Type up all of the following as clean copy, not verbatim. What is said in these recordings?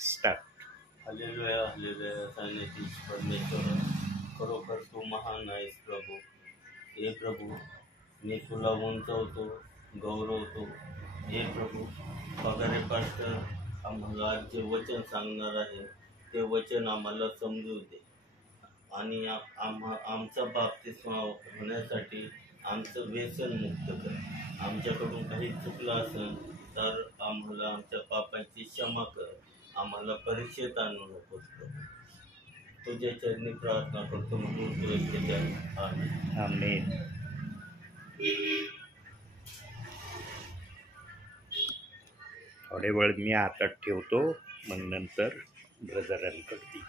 Start. Hallelujah hallelujah. सांगण्याची परमेश्वर, खरोखर तू महान आहेस प्रभू. हे प्रभू, मी तुला उंचवतो, गौरवतो. हे प्रभू, वगैरे पास्टर आम्हाला आज जे वचन सांगणार आहे ते वचन आम्हाला समजू दे आणि आमचा बाप्तिस्मा होण्यासाठी आमचं व्यसन मुक्त कर. आमच्याकडून काही चुकलं असेल तर आम्हाला आमच्या पापांची क्षमा कर. आम्हाला परीक्षेत आणू नकोस. तुझ्या चरणी प्रार्थना करतो म्हणून तुझ्या आमेन. थोडे वेळ मी हातात ठेवतो, मग नंतर ब्रदरांकडे.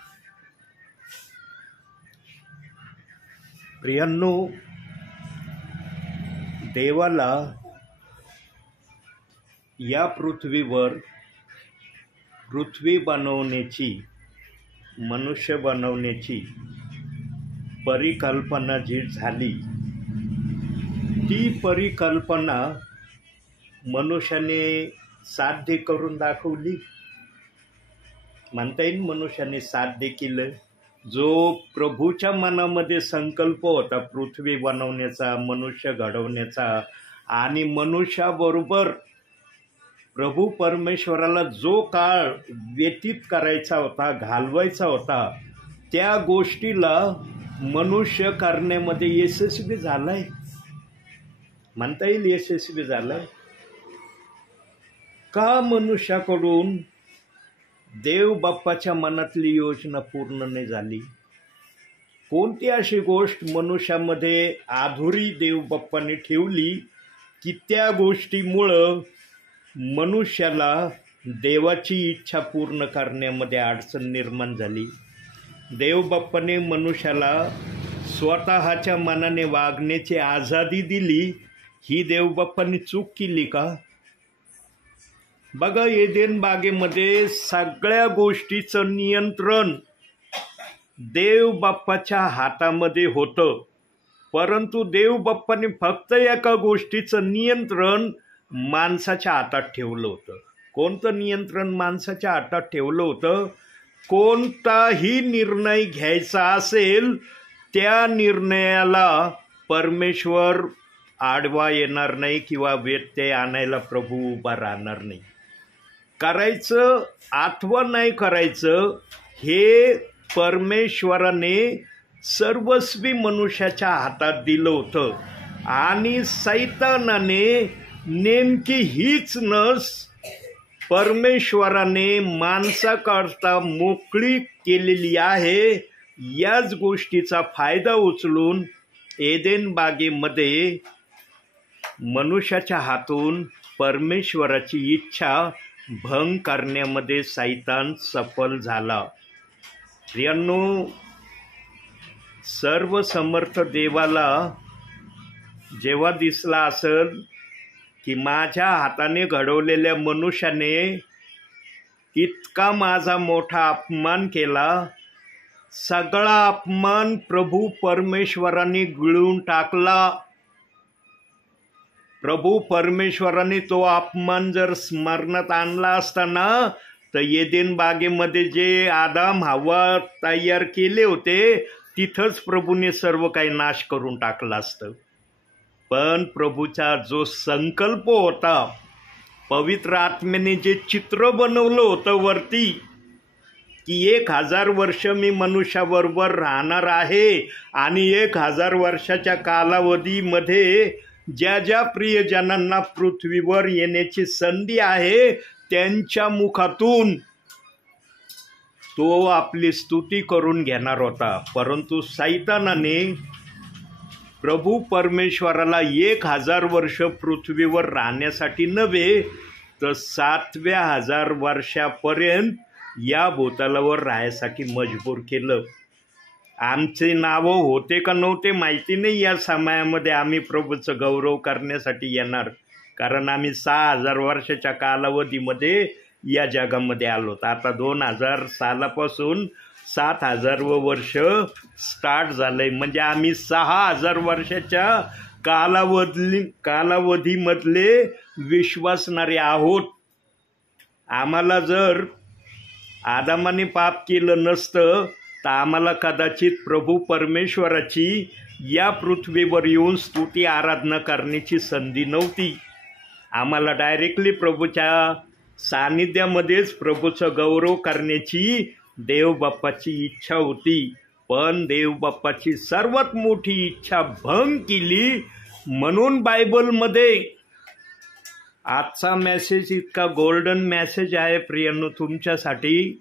प्रियांनो, देवाला या पृथ्वीवर पृथ्वी बनवण्याची, मनुष्य बनवण्याची परिकल्पना जी झाली, ती परिकल्पना मनुष्याने साध्य करून दाखवली म्हणता येईल. मनुष्याने साध्य केलं. जो प्रभूच्या मनामध्ये संकल्प होता पृथ्वी बनवण्याचा, मनुष्य घडवण्याचा, आणि मनुष्याबरोबर प्रभू परमेश्वराला जो काळ व्यतीत करायचा होता, घालवायचा होता, त्या गोष्टीला मनुष्य करण्यामध्ये यशस्वी झालाय म्हणता येईल. यशस्वी झालाय का? मनुष्याकडून देव बाप्पाच्या मनातली योजना पूर्ण नाही झाली. कोणती अशी गोष्ट मनुष्यामध्ये अधुरी देव बाप्पाने ठेवली की त्या गोष्टीमुळं मनुष्याला देवाची इच्छा पूर्ण करण्यामध्ये अडचण निर्माण झाली. देव बाप्पाने मनुष्याला स्वतःच्या मनाने वागण्याची आझादी दिली. ही देव बाप्पाने चूक केली का? बघा, एदेन बागेमध्ये सगळ्या गोष्टीचं नियंत्रण देव बाप्पाच्या हातामध्ये होतं, परंतु देव बाप्पाने फक्त एका गोष्टीचं नियंत्रण माणसाच्या हातात ठेवलं होतं. कोणतं नियंत्रण माणसाच्या हातात ठेवलं होतं? कोणताही निर्णय घ्यायचा असेल त्या निर्णयाला परमेश्वर आडवा येणार नाही किंवा व्यत्यय आणायला प्रभू उभा राहणार नाही. करायचं अथवा नाही करायचं हे परमेश्वराने सर्वस्वी मनुष्याच्या हातात दिलं होतं. आणि सैतानाने नेमकी हीच नस परमेश्वराने माणसाकरता मोकळी केलेली आहे. याच गोष्टीचा फायदा उचलून एदेन बागेमध्ये मनुष्याच्या हातून परमेश्वराची इच्छा भंग करण्यामध्ये सैतान सफल झाला. प्रियांनो, सर्व समर्थ देवाला जेव्हा दिसला असेल की माझ्या हाताने घडवलेल्या मनुष्याने इतका माझा मोठा अपमान केला, सगळा अपमान प्रभू परमेश्वराने गिळून टाकला. प्रभू परमेश्वराने तो अपमान जर स्मरणात आणला असताना तर एदेन बागेमध्ये जे आदाम हव्वा तयार केले होते तिथंच प्रभूने सर्व काही नाश करून टाकला असतं. पण प्रभूचा जो संकल्प होता, पवित्र आत्म्याने जे चित्र बनवलं होतं वरती की 1000 वर्ष मी मनुष्याबरोबर राहणार आहे आणि 1000 वर्षाच्या कालावधीमध्ये ज्या ज्या प्रियजनांना पृथ्वीवर येण्याची संधी आहे त्यांच्या मुखातून तो आपली स्तुती करून घेणार होता. परंतु सैतानाने प्रभू परमेश्वराला 1000 वर्ष पृथ्वीवर राहण्यासाठी नव्हे तर 7,000 वर्षापर्यंत या भूतलावर राहायसाठी मजबूर केलं. आमचे नावं होते का नव्हते माहिती नाही. या समयामध्ये आम्ही प्रभूचं गौरव करण्यासाठी येणार, कारण आम्ही 6,000 वर्षाच्या कालावधीमध्ये या जगामध्ये आलो. आता 2000 सालापासून 7,000 वर्ष स्टार्ट झालंय. म्हणजे आम्ही 6,000 वर्षाच्या कालावधीमधले विश्वासणारे आहोत. आम्हाला जर आदामाने पाप केलं नसतं तर आम्हाला कदाचित प्रभू परमेश्वराची या पृथ्वीवर येऊन स्तुती आराधना करण्याची संधी नव्हती. आम्हाला डायरेक्टली प्रभूच्या सानिध्यामध्येच प्रभूचं गौरव करण्याची देवबाप्पाची इच्छा होती. पण देवबाप्पाची सर्वात मोठी इच्छा भंग केली. म्हणून बायबलमध्ये आजचा मेसेज इतका गोल्डन मेसेज आहे प्रियांनो तुमच्यासाठी.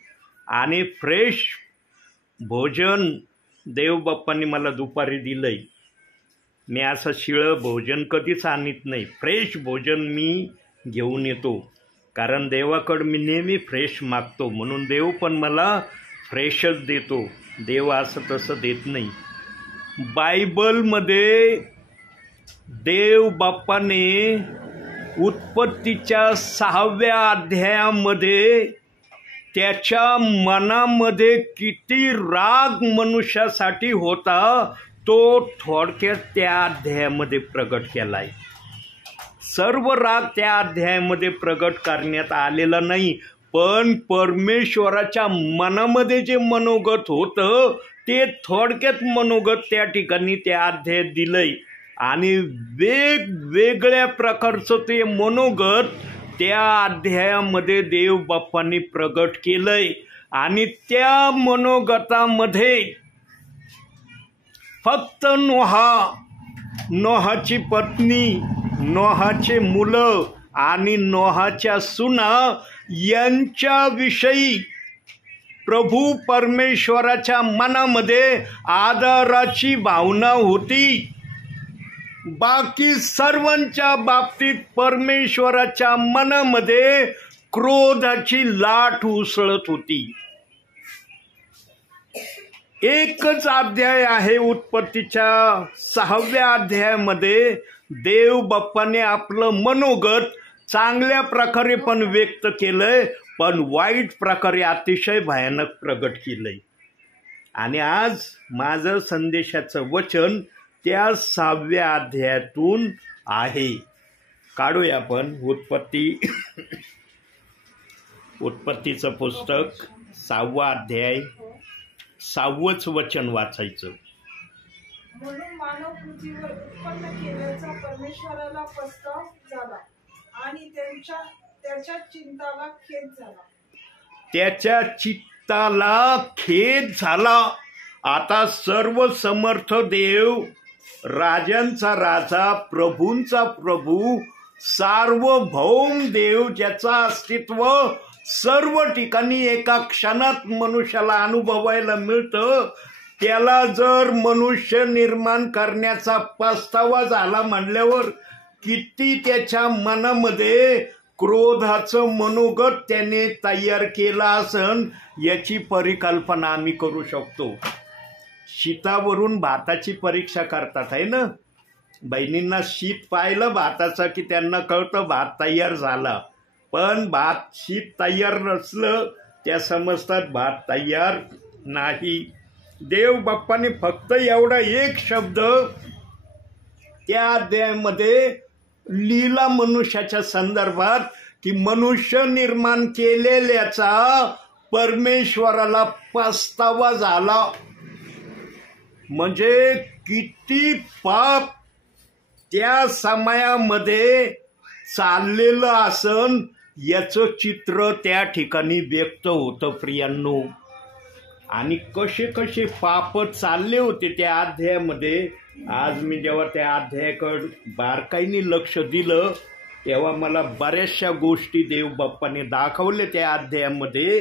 आणि फ्रेश भोजन देवबाप्पांनी मला दुपारी दिलंय. मी असं शिळं भोजन कधीच आणत नाही. फ्रेश भोजन मी घेऊन येतो, कारण देवाकडं मी नेहमी फ्रेश मागतो. म्हणून देव पण मला फ्रेशच देतो. देव असं तसं देत नाही. बायबलमध्ये देवबाप्पाने उत्पत्तीच्या 6व्या अध्यायामध्ये त्याच्या मनामध्ये किती राग मनुष्यासाठी होता तो थोडक्यात त्या अध्यायामध्ये प्रगट केला आहे. सर्व राग त्या अध्यायामध्ये प्रगट करण्यात आलेला नाही, पण परमेश्वराच्या मनामध्ये जे मनोगत होतं ते थोडक्यात मनोगत त्या ठिकाणी त्या अध्यायात दिलंय. आणि वेगवेगळ्या प्रकारचं ते मनोगत त्या अध्यायामध्ये देवबाप्पांनी प्रगट केलंय. आणि त्या मनोगतामध्ये फक्त नोहाची पत्नी, नोहाचे मुलं आणि नोहाच्या सुना यांच्याविषयी प्रभू परमेश्वराच्या मनामध्ये आदराची भावना होती. बाकी सर्वांच्या बाबतीत परमेश्वराच्या मनामध्ये क्रोधाची लाट उसळत होती. एकच अध्याय आहे उत्पत्तीच्या 6व्या अध्यायामध्ये देवबाप्पाने आपलं मनोगत चांगल्या प्रकारे पण व्यक्त केलंय, पण वाईट प्रकारे अतिशय भयानक प्रगट केलंय. आणि आज माझं संदेशाचं वचन त्या 6व्या अध्यायातून आहे. काढूया आपण उत्पत्तीचं पुस्तक 6वा अध्याय 6वंच वचन वाचायचं. म्हणून मानव पृथ्वीवर उत्पन्न केल्याचा परमेश्वराला पस्ताव झाला आणि त्याच्या चिंताला खेद झाला. त्याच्या चित्ताला खेद झाला. आता सर्व समर्थ देव, राजांचा राजा, प्रभूंचा प्रभू, सार्वभौम देव, ज्याचा अस्तित्व सर्व ठिकाणी एका क्षणात मनुष्याला अनुभवायला मिळतं, त्याला जर मनुष्य निर्माण करण्याचा पस्तावा झाला म्हणल्यावर किती त्याच्या मनामध्ये क्रोधाचं मनोगत त्याने तयार केला असन याची परिकल्पना आम्ही करू शकतो. शीतावरून भाताची परीक्षा करतात आहे ना. बहिणींना शीत पाहिलं भाताचं की त्यांना कळतं भात तयार झाला. पण शीत तयार नसलं त्या समजतात भात तयार नाही. देवबाप्पाने फक्त एवढा एक शब्द त्या अध्यायामध्ये लिहिला मनुष्याच्या संदर्भात की मनुष्य निर्माण केलेल्याचा परमेश्वराला पस्तावा झाला. म्हणजे किती पाप त्या समयामध्ये चाललेलं असन याचं चित्र त्या ठिकाणी व्यक्त होतं प्रियांनो. आणि कसे कसे पाप चालले होते त्या अध्यायामध्ये. आज मी जेव्हा त्या अध्यायाकडे बारकाईने लक्ष दिलं तेव्हा मला बऱ्याचशा गोष्टी देवबाप्पाने दाखवले त्या अध्यायामध्ये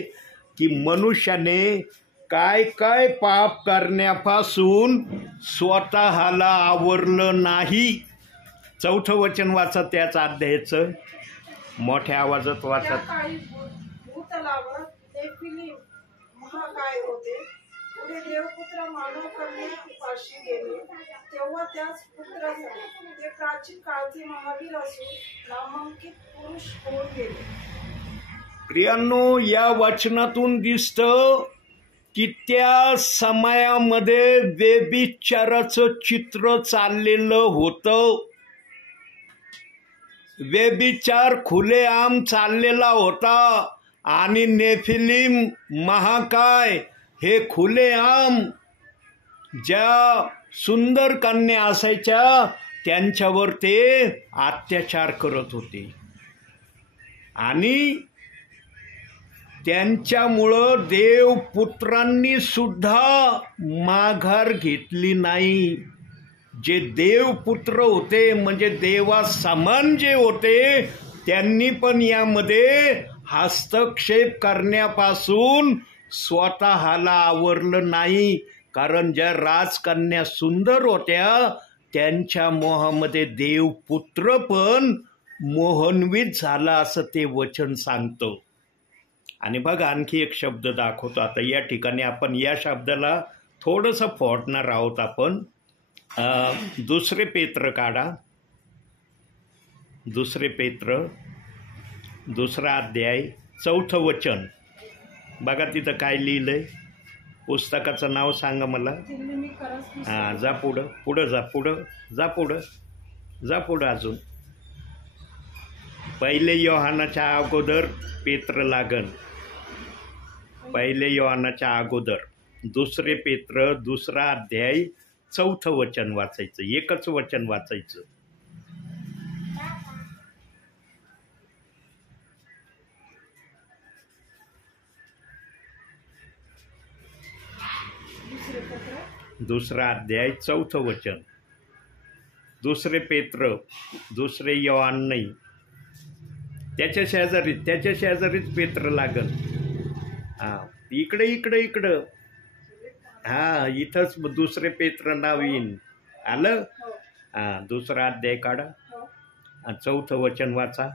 की मनुष्याने काय काय पाप करण्यापासून स्वतःला आवरलं नाही. 4थं वचन वाचा त्याच अध्यायाचं, मोठ्या आवाजात वाचा. भूतलावर नेफिलीम महाकाय होते. पुढे देवपुत्र मानव करण्यापाशी गेले तेव्हा त्याच पुत्र झाले. ते प्राचीन काळचे महावीर असून नामांकित पुरुष होऊन गेले. प्रियांनो, या वचनातून दिसतं की त्या समयामध्ये व्यभिचाराचं चित्र चाललेलं होतं. व्यभिचार खुलेआम चाललेला होता. आणि नेफिलीम महाकाय हे खुलेआम ज्या सुंदर कन्या असायच्या त्यांच्यावर ते अत्याचार करत होते आणि त्यांच्यामुळं देवपुत्रांनी सुद्धा माघार घेतली नाही. जे देवपुत्र होते म्हणजे देवा समान जे होते त्यांनी पण यामध्ये हस्तक्षेप करण्यापासून स्वतःला आवरलं नाही. कारण ज्या राजकन्या सुंदर होत्या त्यांच्या मोहामध्ये देवपुत्र पण मोहनवित झाला असं ते वचन सांगतं. आणि बघा आणखी एक शब्द दाखवतो. आता या ठिकाणी आपण या शब्दाला थोडंसं फोडणार आहोत. आपण दुसरे पेत्र काढा. दुसरे पेत्र 2रा अध्याय 4थं वचन बघा तिथं काय लिहिलंय. पुस्तकाचं नाव सांगा मला. हां, जा पुढं पुढं जा पुढं जा पुढं जा पुढं अजून. पहिले योहानाच्या अगोदर पेत्र लागन. पहिले योहानाच्या अगोदर 2 पेत्र 2रा अध्याय 4थं वचन वाचायचं. एकच वचन वाचायचं. दुसरा अध्याय 4थं वचन. 2 पेत्र 2 योहान नाही, त्याच्या शेजारीच पेत्र लागल. हां, इकडे इकडे इकडं. हां, इथंच 2 पेत्र नाव येईन. आलं. हां, 2रा अध्याय काढा आणि 4थं वचन वाचा.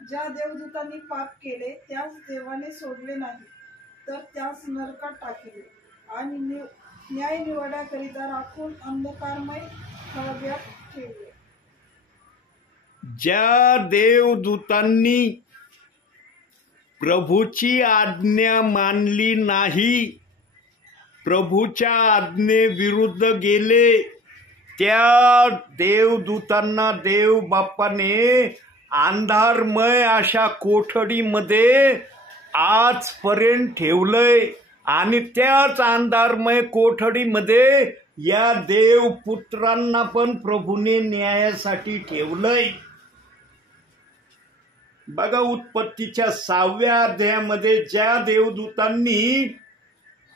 ज्या देवदूतांनी पाप केले त्यास देवाने सोडले नाही, तर त्यास नरकात टाकले आणि न्याय निवडाकरिता राखून अंधकारमय खळग्यात ठेवले. ज्या देवदूतांनी प्रभूची आज्ञा मानली नाही, प्रभूच्या आज्ञेविरुद्ध गेले, त्या देवदूतांना देव बाप्पाने अंधारमय अशा कोठडीमध्ये आजपर्यंत ठेवलंय. आणि त्याच अंधारमय कोठडीमध्ये या देवपुत्रांना पण प्रभूने न्यायासाठी ठेवलंय. बघा, उत्पत्तीच्या 6व्या अध्यायामध्ये ज्या देवदूतांनी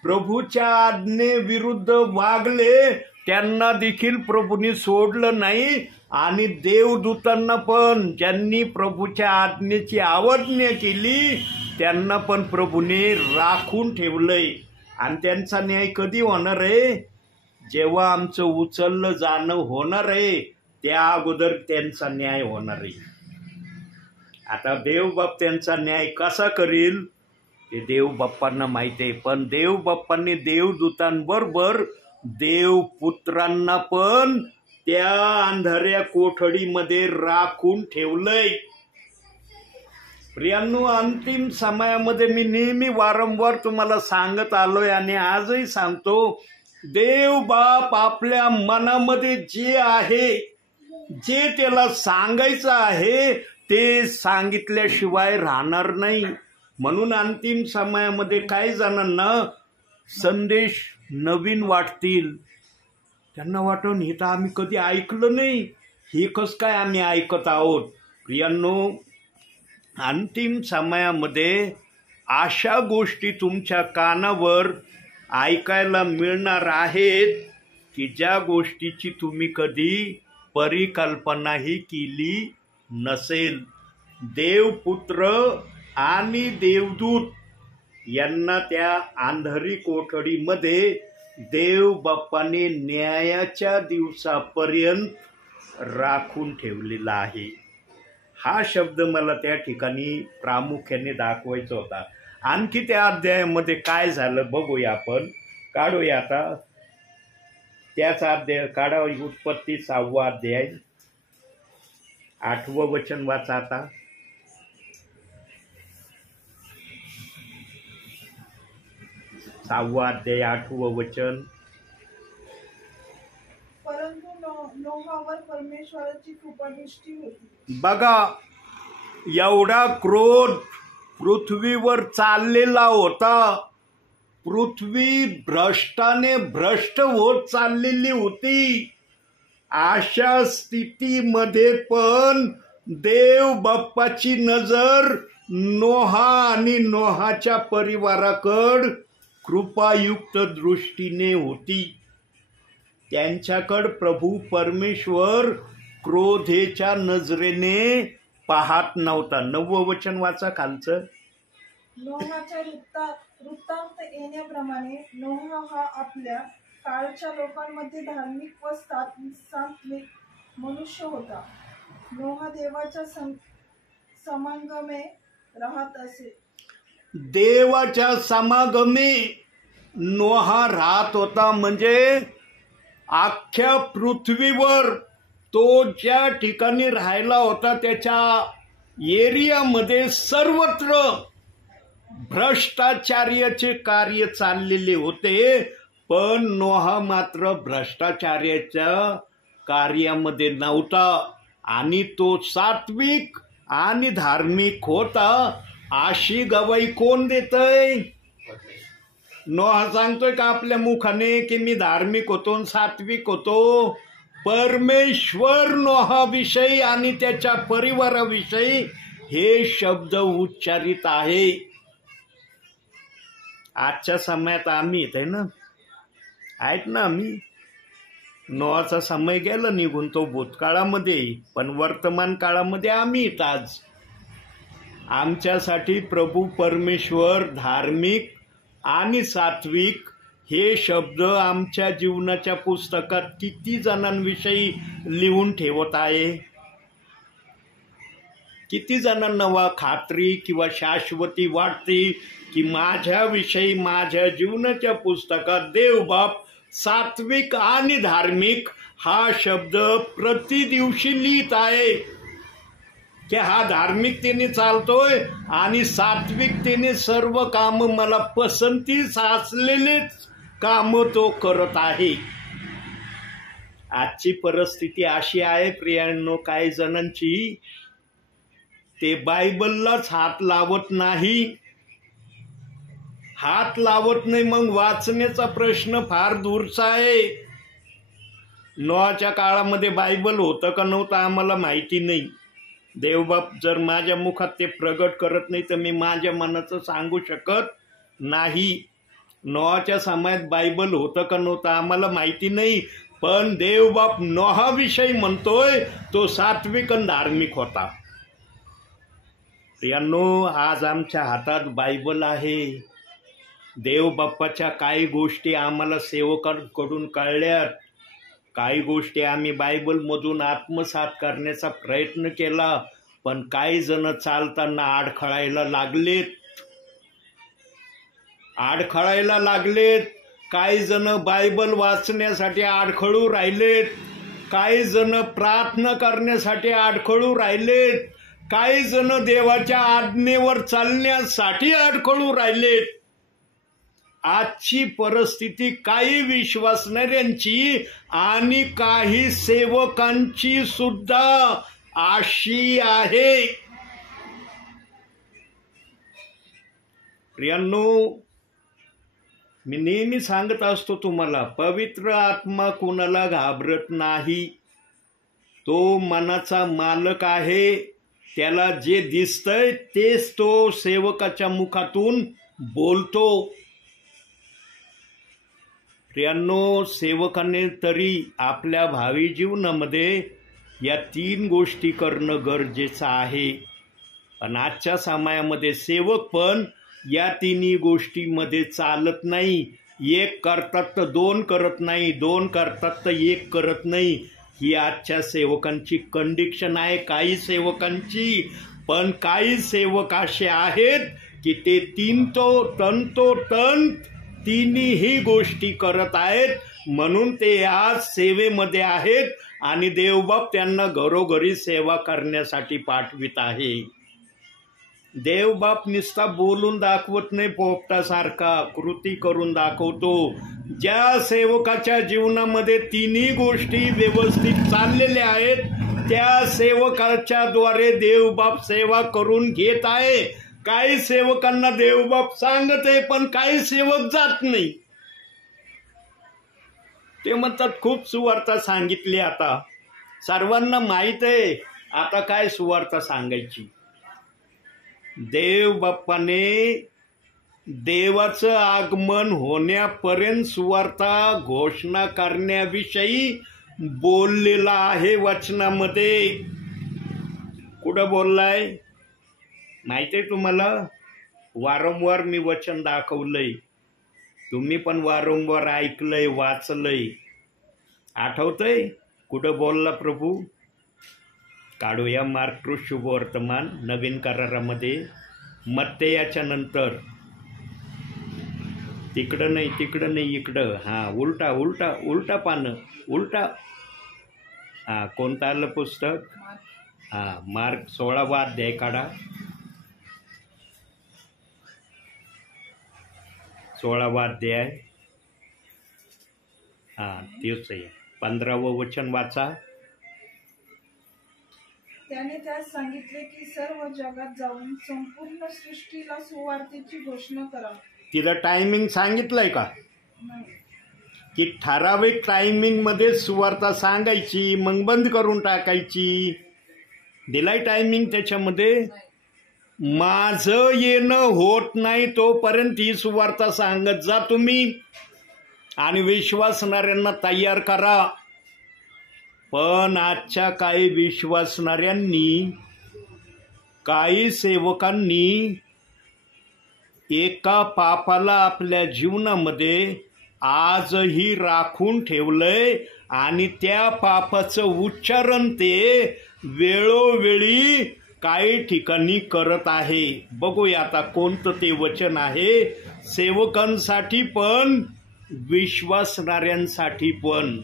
प्रभूच्या आज्ञेविरुद्ध वागले त्यांना देखील प्रभूने सोडलं नाही. आणि देवदूतांना पण ज्यांनी प्रभूच्या आज्ञेची अवज्ञा केली त्यांना पण प्रभूने राखून ठेवलंय. आणि त्यांचा न्याय कधी होणार आहे? जेव्हा आमचं उचललं जाणं होणार आहे त्या अगोदर त्यांचा न्याय होणार आहे. आता देवबाप त्यांचा न्याय कसा करील ते देवबाप्पांना माहिती आहे. पण देवबाप्पांनी देवदूतांबरोबर देवपुत्रांना पण त्या अंधाऱ्या कोठडीमध्ये राखून ठेवलंय. प्रियांनो, अंतिम समयामध्ये मी नेहमी वारंवार तुम्हाला सांगत आलोय आणि आजही सांगतो, देव बाप आपल्या मनामध्ये जे आहे, जे त्याला सांगायचं आहे ते सांगितल्याशिवाय राहणार नाही. म्हणून अंतिम समयामध्ये काही जणांना संदेश नवीन वाटतील. त्यांना वाटून हे तर आम्ही कधी ऐकलं नाही, हे कसं काय आम्ही ऐकत आहोत. प्रियांनो, अंतिम समयामध्ये अशा गोष्टी तुमच्या कानावर ऐकायला मिळणार आहेत की ज्या गोष्टीची तुम्ही कधी परिकल्पनाही केली नसेल. देवपुत्र आणि देवदूत यांना त्या अंधारी कोठडीमध्ये देव बाप्पाने न्यायाच्या दिवसापर्यंत राखून ठेवलेला आहे. हा शब्द मला त्या ठिकाणी प्रामुख्याने दाखवायचा होता. आणखी त्या अध्यायामध्ये काय झालं बघूया आपण. काढूया आता त्याच अध्याय काढा. उत्पत्ती 6वा अध्याय 8वं वचन वाचा. आता 6वा अध्याय 8वं वचन. परंतु नोहावर परमेश्वराची कृपादृष्टी होती. बघा, एवढा क्रोध पृथ्वीवर चाललेला होता. पृथ्वी भ्रष्टाने भ्रष्ट होत चाललेली होती. अशा स्थितीमध्ये पण देव बाप्पाची नजर नोहा आणि नोहाच्या परिवाराकड कृपायुक्त दृष्टीने होती. त्यांच्याकडे प्रभू परमेश्वर क्रोधेच्या नजरेने पाहत नव्हता. 9वं वचन वाचा खालचं. नोहाच्या वृत्तांत येण्याप्रमाणे नोहा हा आपल्या काळच्या लोकांमध्ये धार्मिक व सात्विक मनुष्य होता. नोहा देवाच्या समागमे राहत असे. देवाच्या समागमे नोहा राहत होता. म्हणजे अख्ख्या पृथ्वीवर तो ज्या ठिकाणी राहायला होता त्याच्या एरियामध्ये सर्वत्र भ्रष्टाचार्याचे कार्य चाललेले होते. पण नोहा मात्र भ्रष्टाचार्याच्या कार्यामध्ये नव्हता आणि तो सात्विक आणि धार्मिक होता. अशी गवाही कोण देतय? नोहा सांगतोय का आपल्या मुखाने की मी धार्मिक होतो सात्विक होतो? परमेश्वर नोहाविषयी आणि त्याच्या परिवाराविषयी हे शब्द उच्चारित आहे. आजच्या समयात आम्ही आहे ना, आहेत ना, आम्ही नोहाचा समय गेला निघून, तो भूतकाळामध्ये, पण वर्तमान काळामध्ये आम्ही आज. आमच्यासाठी प्रभू परमेश्वर धार्मिक आणि सात्विक हे शब्द आमच्या जीवनाच्या पुस्तकात किती जणांविषयी लिहून ठेवत आहे? किती जणांना खात्री किंवा शाश्वती वाटते की माझ्याविषयी माझ्या जीवनाच्या पुस्तकात देवबाप सात्विक आणि धार्मिक हा शब्द प्रतिदिवशी लिहित आहे की हा धार्मिकतेने चालतोय आणि सात्विकतेने सर्व काम मला पसंतीस असलेलेच काम तो करत आहे. आजची परिस्थिती अशी आहे प्रियांनो, काही जणांची ते बायबललाच हात लावत नाही. मग वाचण्याचा प्रश्न फार दूरचा आहे. नोहाच्या काळामध्ये बायबल होतं का नव्हतं आम्हाला माहिती नाही. देवबाप जर माझ्या मुखात ते प्रगट करत नाही तर मी माझ्या मनाचं सांगू शकत नाही. नोहाच्या समयात बायबल होतं का नव्हतं आम्हाला माहिती नाही. पण देवबाप नोहाविषयी म्हणतोय तो सात्विक आणि धार्मिक होता. यांनो, आज आमच्या हातात बायबल आहे. देवबाप्पाच्या काही गोष्टी आम्हाला सेवकांकडून कळल्यात. काही गोष्टी आम्ही बायबलमधून आत्मसात करण्याचा प्रयत्न केला, पण काही जण चालताना आडखळायला लागलेत. काही जण बायबल वाचण्यासाठी आडखळू राहिलेत. काही जण प्रार्थना करण्यासाठी आडखळू राहिलेत. काही जण देवाच्या आज्ञेवर चालण्यासाठी आडखळू राहिलेत. आजची परिस्थिती काही विश्वासणाऱ्यांची आणि काही सेवकांची सुद्धा अशी आहे. प्रियांनो, मी नेहमी सांगत असतो तुम्हाला, पवित्र आत्मा कोणाला घाबरत नाही. तो मनाचा मालक आहे. त्याला जे दिसतंय तेच तो सेवकाच्या मुखातून बोलतो. प्रियांनो, सेवकाने तरी आपल्या भावी जीवनामध्ये या 3 गोष्टी करणं गरजेचं आहे. पण आजच्या समयामध्ये सेवक पण या 3 गोष्टीमध्ये चालत नाही. 1 करतात तर 2 करत नाही, 2 करतात तर 1 करत नाही. ही आजच्या सेवकांची कंडिशन आहे, काही सेवकांची. पण काही सेवक असे आहेत की ते तंतोतंत 3ही गोष्टी करत आहेत. म्हणून ते आज सेवेमध्ये आहेत आणि देवबाप त्यांना घरोघरी सेवा करण्यासाठी पाठवित आहे. देवबाप नुसता बोलून दाखवत नाही, पोपटासारखा कृती करून दाखवतो. ज्या सेवकाच्या जीवनामध्ये 3ही गोष्टी व्यवस्थित चाललेल्या आहेत त्या सेवकाच्या द्वारे देवबाप सेवा करून घेत आहे. काही सेवकांना देवबाप सांगते पण काही सेवक जात नाही. ते म्हणतात खूप सुवार्ता सांगितली, आता सर्वांना माहित आहे, आता काय सुवार्ता सांगायची. देव बाप्पाने देवाचं आगमन होण्यापर्यंत सुवार्ता घोषणा करण्याविषयी बोललेला आहे वचनामध्ये. कुठं बोललाय माहिती आहे तुम्हाला? वारंवार मी वचन दाखवलंय, तुम्ही पण वारंवार ऐकलंय, वाचलंय. आठवतंय कुठं बोलला प्रभू? काढूया मार्क शुभवर्तमान नवीन करारामध्ये, मत्तेयाच्या नंतर. तिकडं नाही इकडं, हां उलटा उलटा उलटा पानं, उलटा. हां कोणतं आलं पुस्तक? हां मार्क 16वा अध्याय काढा. 16वा अध्याय, हां तेच आहे. 15वं वचन वाचा. त्याने त्यास सांगितले की सर्व जगात जाऊन संपूर्ण सृष्टीला सुवार्तेची घोषणा करा. तिला टायमिंग सांगितलंय का? नाही. की ठराविक टायमिंग मध्ये सुवार्ता सांगायची, मग बंद करून टाकायची? दिलाय टायमिंग त्याच्यामध्ये? माझं येणं होत नाही तोपर्यंत ही सुवार्ता सांगत जा तुम्ही, आणि विश्वासणाऱ्यांना तयार करा. पण आजच्या काही विश्वासणाऱ्यांनी, काही सेवकांनी एका पापाला आपल्या जीवनामध्ये आजही राखून ठेवलंय, आणि त्या पापाचं उच्चारण ते वेळोवेळी काही ठिकाणी करत आहे. बघूया आता कोणतं ते वचन आहे, सेवकांसाठी पण विश्वासणाऱ्यांसाठी पण.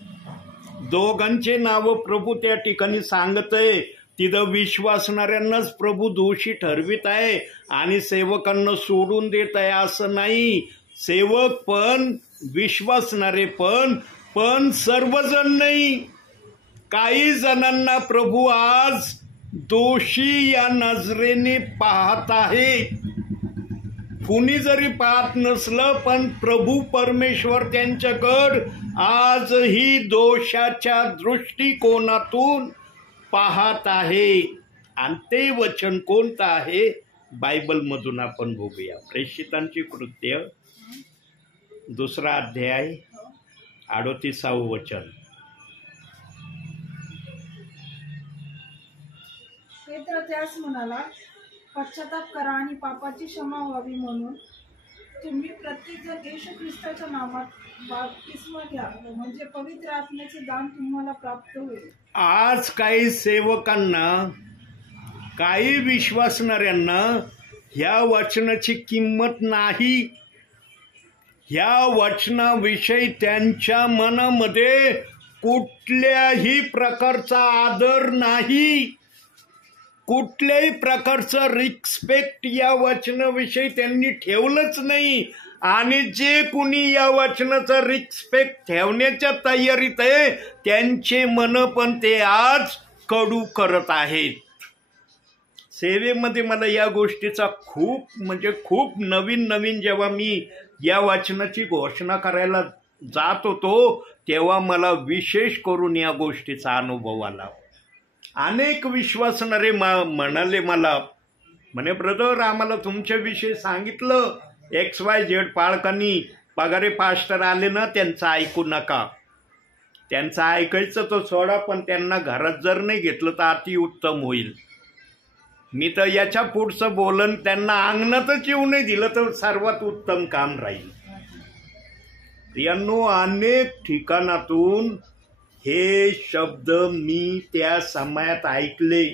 दोघांचे नाव प्रभू त्या ठिकाणी सांगतय. तिथं विश्वासणाऱ्यांनाच प्रभू दोषी ठरवित आहे आणि सेवकांना सोडून देत आहे असं नाही. सेवक पण, विश्वासणारे पण सर्वजण नाही. काही जणांना प्रभू आज दोषी या नजरेने पाहत आहे. कुणी जरी पाहत नसलं पण प्रभू परमेश्वर त्यांच्याकडे आजही दोषाच्या दृष्टिकोनातून पाहत आहे. आणि ते वचन कोणतं आहे बायबलमधून आपण बघूया. प्रेषितांची कृत्य 2रा अध्याय 38वे वचन. पेत्र त्यास म्हणाला, पश्चाताप करा आणि पापाची क्षमा व्हावी म्हणून तुम्ही प्रत्येकजण येशू ख्रिस्ताच्या नावात बाप्तिस्मा घ्या, म्हणजे पवित्र आत्म्याचे दान तुम्हाला प्राप्त होईल. आज काही सेवकांना, काही विश्वासणाऱ्यांना ह्या वचनाची किंमत नाही. ह्या वचनाविषयी त्यांच्या मनामध्ये कुठल्याही प्रकारचा आदर नाही, कुठल्याही प्रकारचं रिस्पेक्ट या वचनाविषयी त्यांनी ठेवलंच नाही. आणि जे कुणी या वचनाचा रिस्पेक्ट ठेवण्याच्या तयारीत आहे त्यांचे मन पण ते आज कडू करत आहेत. सेवेमध्ये मला या गोष्टीचा खूप नवीन जेव्हा मी या वचनाची घोषणा करायला जात होतो तेव्हा मला विशेष करून या गोष्टीचा अनुभव आला. अनेक विश्वासणारे म्हणाले मला, म्हणे ब्रदर आम्हाला तुमच्याविषयी सांगितलं XYZ पाळकांनी, पगारे पास्टर आले ना त्यांचं ऐकू नका. त्यांचं ऐकायचं तो सोडा, पण त्यांना घरात जर नाही घेतलं तर अति उत्तम होईल. मी तर याच्या पुढचं बोलन, त्यांना अंगणातच येऊ नाही दिलं तर सर्वात उत्तम काम राहील. यांनो अनेक ठिकाणातून हे शब्द मी त्या समयात ऐकले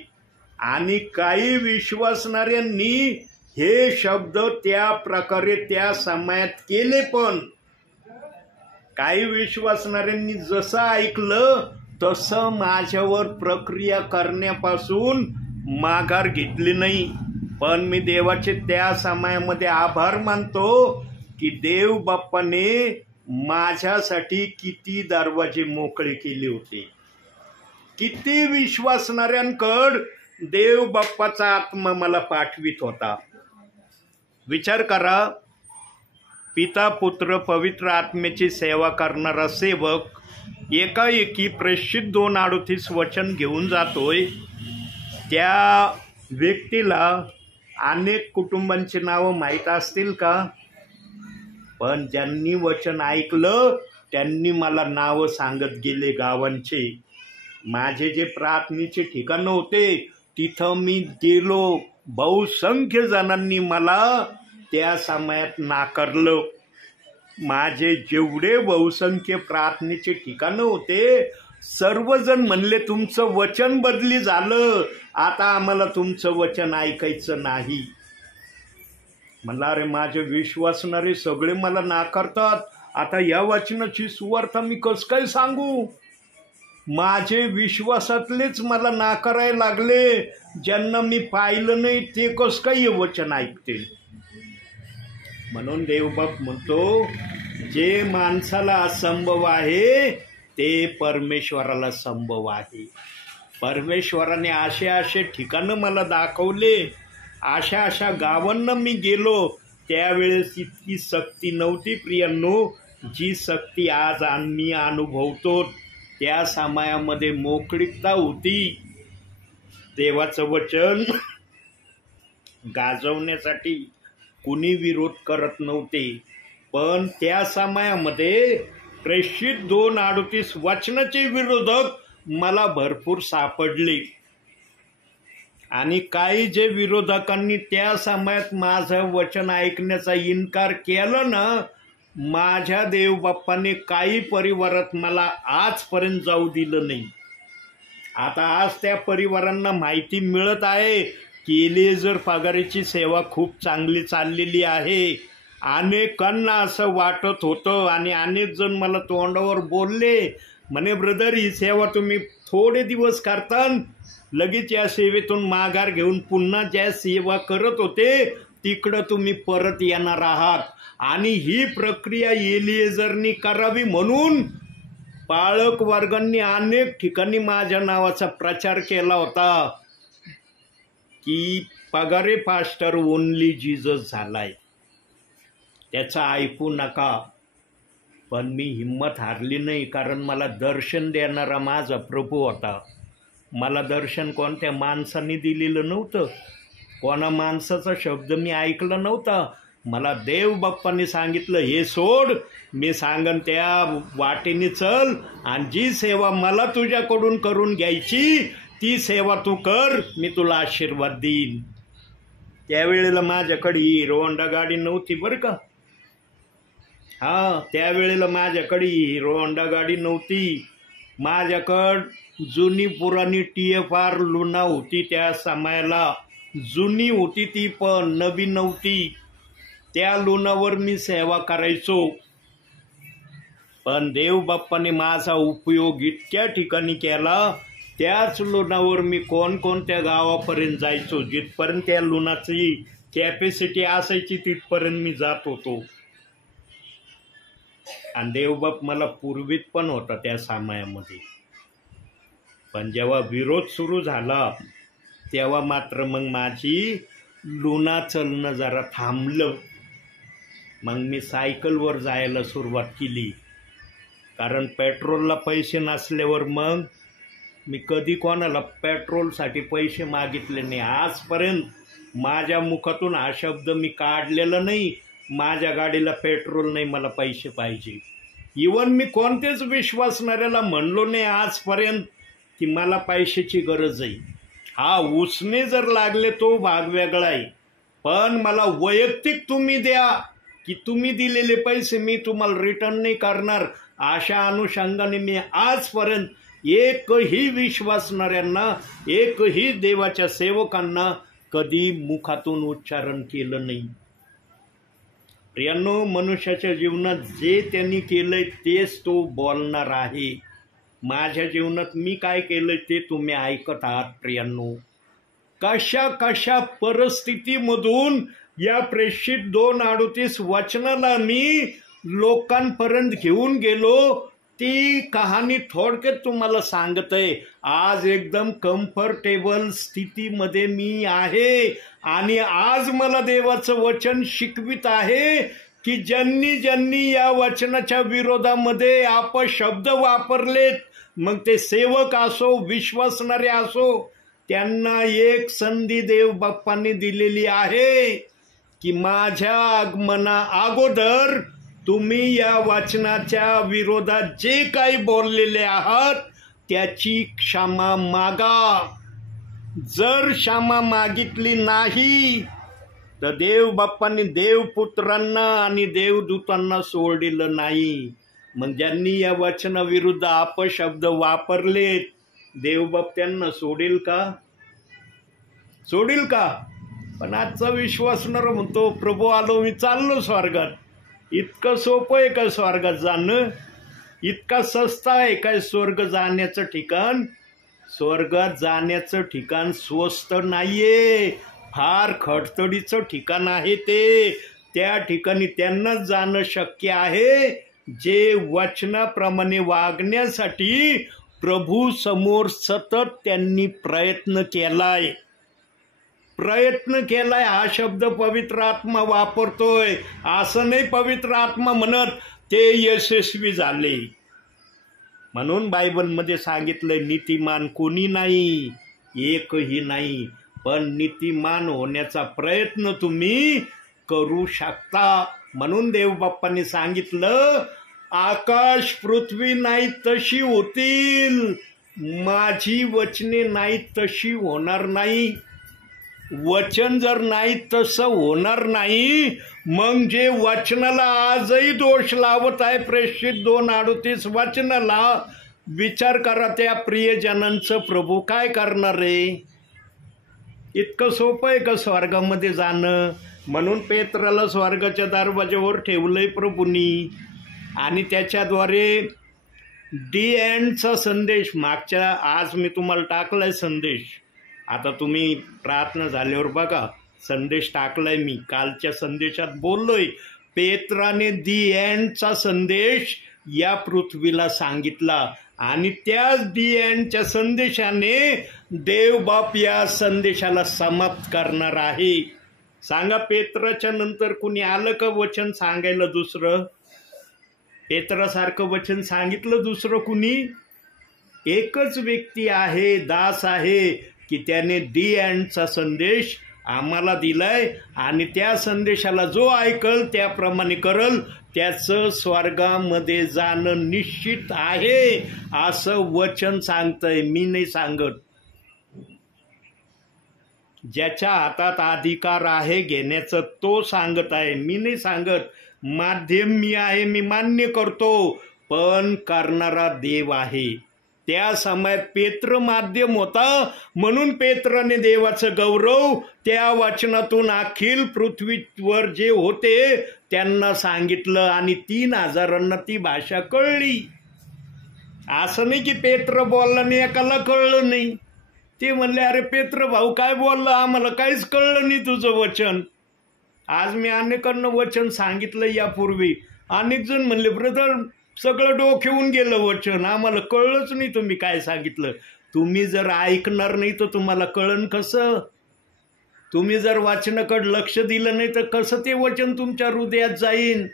आणि काही विश्वासणाऱ्यांनी हे शब्द त्या प्रकारे त्या समयात केले. पण काही विश्वासणाऱ्यांनी जसं ऐकलं तसं माझ्यावर प्रक्रिया करण्यापासून माघार घेतली नाही. पण मी देवाचे त्या समयामध्ये आभार मानतो की देव बाप्पाने माझ्यासाठी किती दरवाजे मोकळे केले होते. किती विश्वासणाऱ्यांकडे देव बाप्पाचा आत्मा मला पाठवित होता. विचार करा, पिता पुत्र पवित्र आत्म्याची सेवा करणारा सेवक एकाएकी प्रेषित 2:38 वचन घेऊन जातोय. त्या व्यक्तीला अनेक कुटुंबांची नावं माहीत असतील का? पण ज्यांनी वचन ऐकलं त्यांनी मला नावं सांगत गेले गावांचे. माझे जे प्रार्थनेचे ठिकाणं होते तिथं मी गेलो, बहुसंख्य जणांनी मला त्या समयात नाकारलं. माझे जेवढे बहुसंख्य प्रार्थनेचे ठिकाणं होते सर्वजण म्हणले तुमचं वचन बदली झालं, आता आम्हाला तुमचं वचन ऐकायचं नाही. म्हणला अरे माझे विश्वासणारे सगळे मला नाकारतात, आता या वचनाची सुवार्ता मी कसं काय सांगू? माझे विश्वासातलेच मला नाकारायला लागले, ज्यांना मी पाहिलं नाही ते कसं काय हे वचन ऐकतील? म्हणून देवबाप म्हणतो जे माणसाला असंभव आहे ते परमेश्वराला संभव आहे. परमेश्वराने असे ठिकाणं मला दाखवले, अशा गावांना मी गेलो, त्यावेळेस इतकी शक्ती नव्हती प्रियांनो जी शक्ती आज आम्ही अनुभवतो. त्या समयामध्ये मोकळीकता होती. देवाचं वचन गाजवण्यासाठी कुणी विरोध करत नव्हते, पण त्या समयामध्ये प्रेषित 2:38 वचनाचे विरोधक मला भरपूर सापडले. आणि काही जे विरोधकांनी त्या समयात माझं वचन ऐकण्याचा इन्कार केला ना, माझ्या देवबाप्पाने काही परिवारात मला आजपर्यंत जाऊ दिलं नाही. आता आज त्या परिवारांना माहिती मिळत आहे की एलिएझर पगारीची सेवा खूप चांगली चाललेली आहे. अनेकांना असं वाटत होतं आणि अनेक जण मला तोंडावर बोलले, म्हणे ब्रदर ही सेवा तुम्ही थोडे दिवस करता, लगेच या सेवेतून माघार घेऊन पुन्हा ज्या सेवा करत होते तिकडं तुम्ही परत येणार आहात. आणि ही प्रक्रिया एलिएझरनी करावी म्हणून पाळक वर्गांनी अनेक ठिकाणी माझ्या नावाचा प्रचार केला होता की पगारे पास्टर ओनली जीजस झालाय, त्याचं ऐकू नका. पण मी हिंमत हारली नाही, कारण मला दर्शन देणारा माझा प्रभू होता. मला दर्शन कोणत्या माणसाने दिलेलं नव्हतं, कोणा माणसाचा शब्द मी ऐकला नव्हता. मला देव बाप्पांनी सांगितलं हे सोड, मी सांगन त्या वाटेने चल आणि जी सेवा मला तुझ्याकडून करून घ्यायची ती सेवा तू कर, मी तुला आशीर्वाद देईन. त्यावेळेला माझ्याकडे हिरो होंडा गाडी नव्हती बरं का. त्यावेळेला माझ्याकडे हिरो होंडा गाडी नव्हती. माझ्याकडं जुनी पुराणी TFR लुना होती. त्या समयाला जुनी होती ती, पण नवी नव्हती. त्या लुनावर मी सेवा करायचो. पण देव बाप्पाने माझा उपयोग इतक्या ठिकाणी केला, त्याच लुनावर मी कोणकोणत्या गावापर्यंत जायचो, जिथपर्यंत त्या लुनाची कॅपॅसिटी असायची तिथपर्यंत मी जात होतो. आणि देवबाप मला पूर्वीत पण होता त्या समयामध्ये. पण जेव्हा विरोध सुरू झाला तेव्हा मात्र मग माझी लुना चलणं जरा थांबलं. मग मी सायकलवर जायला सुरुवात केली, कारण पेट्रोलला पैसे नसल्यावर मग मी कधी कोणाला पेट्रोलसाठी पैसे मागितले नाही. आजपर्यंत माझ्या मुखातून हा शब्द मी काढलेला नाही, माझ्या गाडीला पेट्रोल नाही, मला पैसे पाहिजे. इवन मी कोणतेच विश्वासणाऱ्याला म्हणलो नाही आजपर्यंत की मला पैशाची गरज आहे. उसने जर लागले तो भाग वेगळा आहे, पण मला वैयक्तिक तुम्ही द्या, की तुम्ही दिलेले पैसे मी तुम्हाला रिटर्न नाही करणार. अशा अनुषंगाने मी आजपर्यंत एकही विश्वासणाऱ्यांना, एकही देवाच्या सेवकांना कधी मुखातून उच्चारण केलं नाही. प्रियांनो, मनुष्याच्या जीवनात जे त्यांनी केलंय तेच तो बोलणार आहे. माझ्या जीवनात मी काय केलंय ते तुम्ही ऐकत आहात. प्रियांनो, कशा कशा परिस्थितीमधून या प्रेषित 2:38 वचनाला मी लोकांपर्यंत घेऊन गेलो. ती कहाणी थोडक्यात तुम्हाला सांगतोय. आज एकदम कम्फर्टेबल स्थितीमध्ये मी आहे आणि आज मला देवाचं वचन शिकवित आहे की ज्यांनी ज्यांनी या वचनाच्या विरोधामध्ये अपशब्द वापरलेत, मग ते सेवक असो विश्वासणारे असो, त्यांना एक संधी देव बाप्पांनी दिलेली आहे की माझ्या आगमना अगोदर तुम्ही या वचनाच्या विरोधात जे काही बोललेले आहात त्याची क्षमा मागा. जर क्षमा मागितली नाही तर देव बाप्पांनी देवपुत्रांना आणि देवदूतांना सोडलेलं नाही. मग ज्यांनी या वचनाविरुद्ध अपशब्द वापरलेत, देवबाप त्यांना सोडेल का? सोडील का? पण आजचा विश्वासणारा म्हणतो प्रभू आलो, मी चाललो स्वर्गात. इतकं सोपं आहे का स्वर्गात जाणं? इतका सस्ता आहे काय स्वर्ग जाण्याचं ठिकाण? स्वर्गात जाण्याचं ठिकाण स्वस्त नाहीये, फार खडतडीचं ठिकाण आहे ते. त्या ठिकाणी त्यांनाच जाणं शक्य आहे जे वचनाप्रमाणे वागण्यासाठी प्रभू समोर सतत त्यांनी प्रयत्न केलाय. हा शब्द पवित्र आत्मा वापरतोय. असं नाही पवित्र आत्मा म्हणत ते यशस्वी झाले. म्हणून बायबलमध्ये सांगितलंय नीतिमान कोणी नाही, एकही नाही, पण नीतिमान होण्याचा प्रयत्न तुम्ही करू शकता. म्हणून देवबाप्पांनी सांगितलं आकाश पृथ्वी नाही तशी होतील, माझी वचने नाही तशी होणार नाही. वचन जर नाही तसं होणार नाही, मग जे वचनाला आजही दोष लावत आहे प्रेषित 2:38 वचनाला, विचार करा त्या प्रियजनांचं प्रभू काय करणार आहे? इतकं सोपं आहे का स्वर्गामध्ये जाणं? म्हणून पेत्राला स्वर्गाच्या दरवाजावर ठेवलंय प्रभूंनी आणि त्याच्याद्वारे डी एंडचा संदेश मागच्या आज मी तुम्हाला टाकलाय संदेश. आता तुम्ही प्रार्थना झाल्यावर बघा संदेश टाकलाय मी. कालच्या संदेशात बोललोय पेत्राने दी एंडचा संदेश या पृथ्वीला सांगितला आणि त्याच दी एंडच्या संदेशाने देवबाप या संदेशाला समाप्त करणार आहे. सांगा पेत्राच्या नंतर कुणी आलं का वचन सांगायला दुसरं? पेत्रासारखं वचन सांगितलं दुसरं कुणी? एकच व्यक्ती आहे, दास आहे की त्याने दी एंडचा संदेश आम्हाला दिलाय आणि त्या संदेशाला जो ऐकल त्याप्रमाणे करल त्याचं स्वर्गामध्ये जाणं निश्चित आहे असं वचन सांगतंय. मी नाही सांगत. ज्याच्या हातात अधिकार आहे घेण्याचं तो सांगत आहे, मी नाही सांगत. माध्यम मी आहे, मी मान्य करतो, पण करणारा देव आहे. त्या समयात पेत्र माध्यम होता म्हणून पेत्राने देवाचं गौरव त्या वचनातून अखिल पृथ्वीवर जे होते त्यांना सांगितलं आणि 3,000 ती भाषा कळली. असं नाही की पेत्र बोलला नाही एकाला कळलं नाही. ते म्हणले अरे पेत्र भाऊ काय बोलला, आम्हाला काहीच कळलं नाही तुझं वचन. आज मी अनेकांना वचन सांगितलं यापूर्वी. अनेक जण म्हणले ब्रदर सगळं डोक्यावून गेलं वचन, आम्हाला कळलंच नाही तुम्ही काय सांगितलं. तुम्ही जर ऐकणार नाही तर तुम्हाला कळन कसं? तुम्ही जर वाचनाकडे लक्ष दिलं नाही तर कसं ते वचन तुमच्या हृदयात जाईल?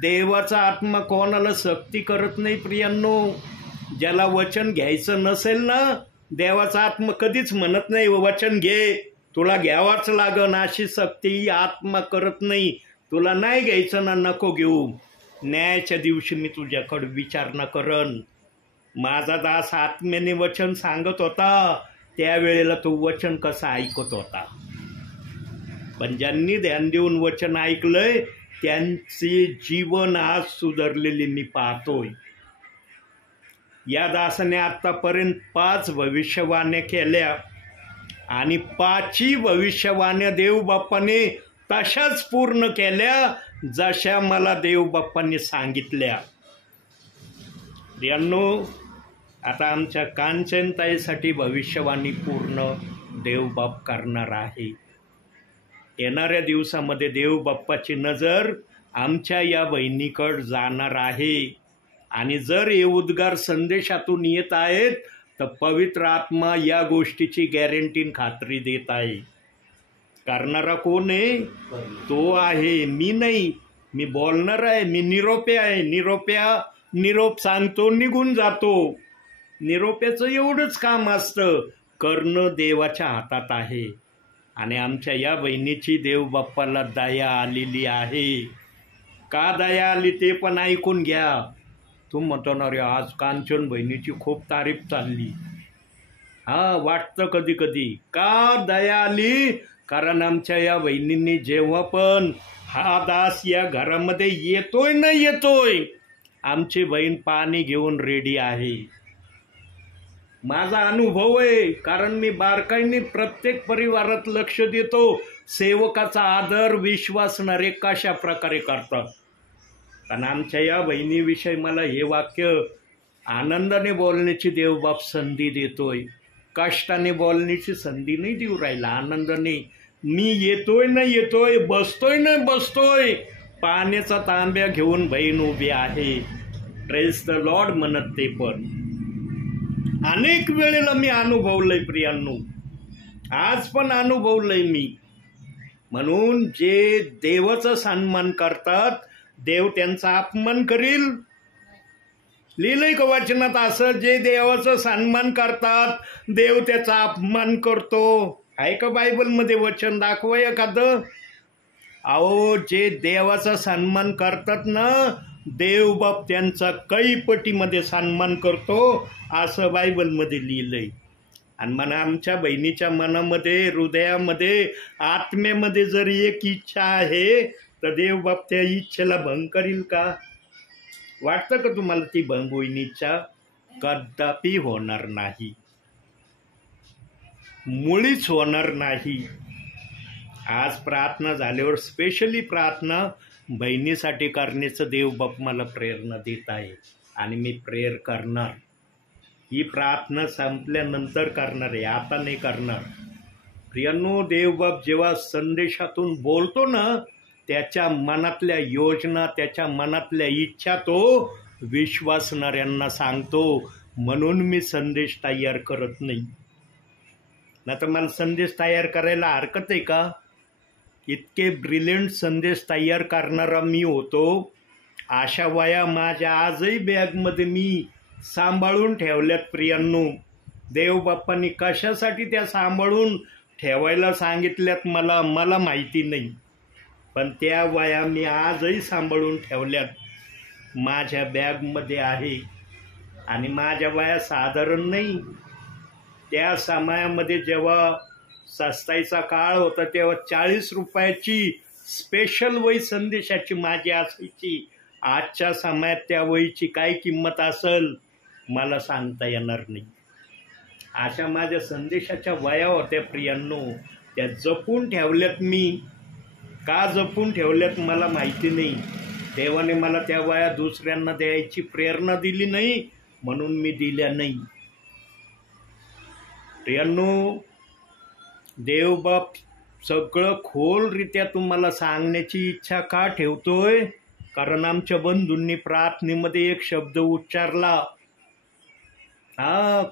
देवाचा आत्मा कोणाला सक्ती करत नाही प्रियांनो. ज्याला वचन घ्यायचं नसेल ना, देवाचा आत्मा कधीच म्हणत नाही वचन घे, तुला घ्यावाच लागन, अशी सक्ती आत्मा करत नाही. तुला नाही घ्यायचं ना, नको घेऊ. न्यायाच्या दिवशी मी तुझ्याकडे विचारणा करन. माझा दास आत्म्याने वचन सांगत होता, त्यावेळेला तो वचन कसं ऐकत होता. पण ज्यांनी ध्यान देऊन वचन ऐकलंय त्यांचे जीवन आज सुधारलेले मी पाहतोय. या दासाने आतापर्यंत 5 भविष्यवाण्या केल्या आणि 5ही भविष्यवाण्या देवबाप्पाने तशाच पूर्ण केल्या जशा मला देवबाप्पांनी सांगितल्या. यांनो आता आमच्या कांचनताईसाठी भविष्यवाणी पूर्ण देवबाप करणार आहे. येणाऱ्या दिवसामध्ये देवबाप्पाची नजर आमच्या या बहिणीकडे जाणार आहे आणि जर हे उद्गार संदेशातून येत आहेत तर पवित्र आत्मा या गोष्टीची गॅरंटी खात्री देत आहे. करणारा कोण आहे? तो आहे, मी नाही. मी बोलणार आहे, मी निरोपे आहे. निरोप सांगतो, निघून जातो. निरोप्याचं एवढंच काम असतं, करणं देवाच्या हातात आहे. आणि आमच्या या बहिणीची देव बाप्पाला दया आलेली आहे. का दया आली ते पण ऐकून घ्या. तुम्ही म्हणतो ना रे आज कांचन बहिणीची खूप तारीफ चालली. वाटतं कधी कधी. का दया आली? कारण आमच्या या बहिणींनी जेव्हा पण हा दास या घरामध्ये येतोय आमची बहीण पाणी घेऊन रेडी आहे. माझा अनुभव आहे, कारण मी बारकाईने प्रत्येक परिवारात लक्ष देतो. सेवकाचा आदर विश्वासणारे कशा प्रकारे करतात. कारण आमच्या या बहिणीविषयी मला हे वाक्य आनंदाने बोलण्याची देवबाप संधी देतोय. कष्टाने बोलण्याची संधी नाही देऊ राहिला, आनंदाने. मी येतोय, बसतोय. पाण्याचा तांब्या घेऊन बहीण उभी आहे. प्रेज द लॉर्ड म्हणत ते पण अनेक वेळेला मी अनुभवलंय प्रियांनो, आज पण अनुभवलंय मी. म्हणून जे देवाचा सन्मान करतात देव त्यांचा अपमान करील. लिहिलंय का वचनात असं? जे देवाचा सन्मान करतात देव त्याचा अपमान करतो. आहे का बायबलमध्ये वचन? दाखवा एखादं. अहो, जे देवाचा सन्मान करतात ना देव बाप त्यांचा कैपटीमध्ये सन्मान करतो, असं बायबलमध्ये लिहिलंय. आणि म्हणा आमच्या बहिणीच्या मनामध्ये, हृदयामध्ये, आत्म्यामध्ये जर एक इच्छा आहे तर देव बाप त्या इच्छेला भंग करील का? वाटतं का तुम्हाला ती भंग होईन इच्छा? कदापि होणार नाही, मुळीच होणार नाही. आज प्रार्थना झाल्यावर स्पेशली प्रार्थना बहिणीसाठी करण्याचं देवबाप मला प्रेरणा देत आहे आणि मी प्रेयर करणार. ही प्रार्थना संपल्यानंतर करणार आहे, आता नाही करणार. प्रियांनो, देवबाप जेव्हा संदेशातून बोलतो ना त्याच्या मनातल्या योजना, त्याच्या मनातल्या इच्छा तो विश्वासणाऱ्यांना सांगतो. म्हणून मी संदेश तयार करत नाही. नाही तर मला संदेश तयार करायला हरकत आहे का? इतके ब्रिलियंट संदेश तयार करणारा मी होतो. अशा वया माझ्या आजही बॅगमध्ये मी सांभाळून ठेवल्यात प्रियांनो. देवबाप्पांनी कशासाठी त्या सांभाळून ठेवायला सांगितल्यात मला माहिती नाही, पण त्या वया मी आजही सांभाळून ठेवल्यात. माझ्या बॅगमध्ये आहे. आणि माझ्या वया साधारण नाही. त्या समयामध्ये जेव्हा सस्ताईचा काळ होता तेव्हा 40 रुपयाची स्पेशल वही संदेशाची माझी असायची. आजच्या समयात त्या वहीची काय किंमत असेल मला सांगता येणार नाही. अशा माझ्या संदेशाच्या वया होत्या प्रियांनो, त्या जपून ठेवल्यात मी. का जपून ठेवल्यात मला माहिती नाही. देवाने मला त्या वया दुसऱ्यांना द्यायची प्रेरणा दिली नाही, म्हणून मी दिल्या नाही. प्रियांनो, देवबाप सगळं खोलरित्या तुम्हाला सांगण्याची इच्छा का ठेवतोय? कारण आमच्या बंधूंनी प्रार्थनेमध्ये एक शब्द उच्चारला.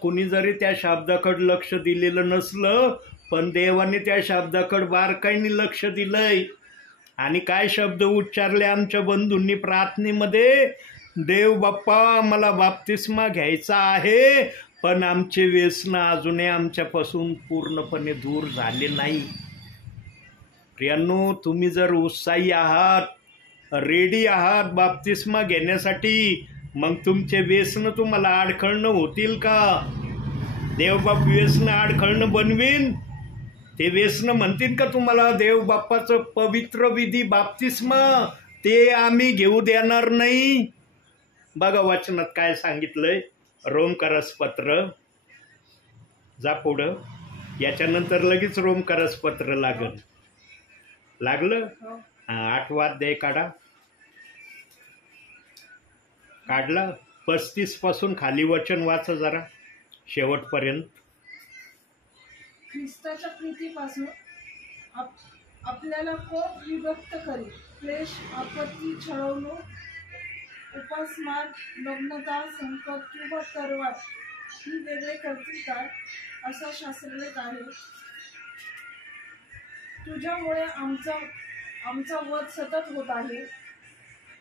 कुणी जरी त्या शब्दाकडे लक्ष दिलेलं नसलं, पण देवाने त्या शब्दाकडे बारकाईने लक्ष दिलंय. आणि काय शब्द उच्चारले आमच्या बंधूंनी प्रार्थनेमध्ये? देव बाप्पा, मला बाप्तिस्मा घ्यायचा आहे, पण आमचे व्यसन अजूनही आमच्यापासून पूर्णपणे दूर झाले नाही. प्रियांनो, तुम्ही जर उत्साही आहात, रेडी आहात बाप्तिस्मा घेण्यासाठी, मग तुमचे व्यसन तुम्हाला अडखळणं होतील का? देवबाप व्यसन अडखळणं बनवीन? ते व्यसन म्हणतील का तुम्हाला देव बाप्पाचं पवित्र विधी बाप्तिस्मा ते आम्ही घेऊ देणार नाही? बघा वचनात काय सांगितलंय. रोमकरसपत्र, जा पुढं. याच्यानंतर लगेच रोमकरसपत्र लागलं. 8वा अध्याय काढला. 35 पासून खाली वचन वाचा जरा शेवटपर्यंत. ख्रिस्ताच्या प्रीतीपासून आपल्याला कोण विभक्त करील? क्लेश, आपत्ती, छळवणूक, अकस्मात नग्नता, संकट किंवा तरवार ही वेगळे करतील का, असा शास्त्रलेख आहे. तुझ्यामुळे आमचा वध सतत होत आहे.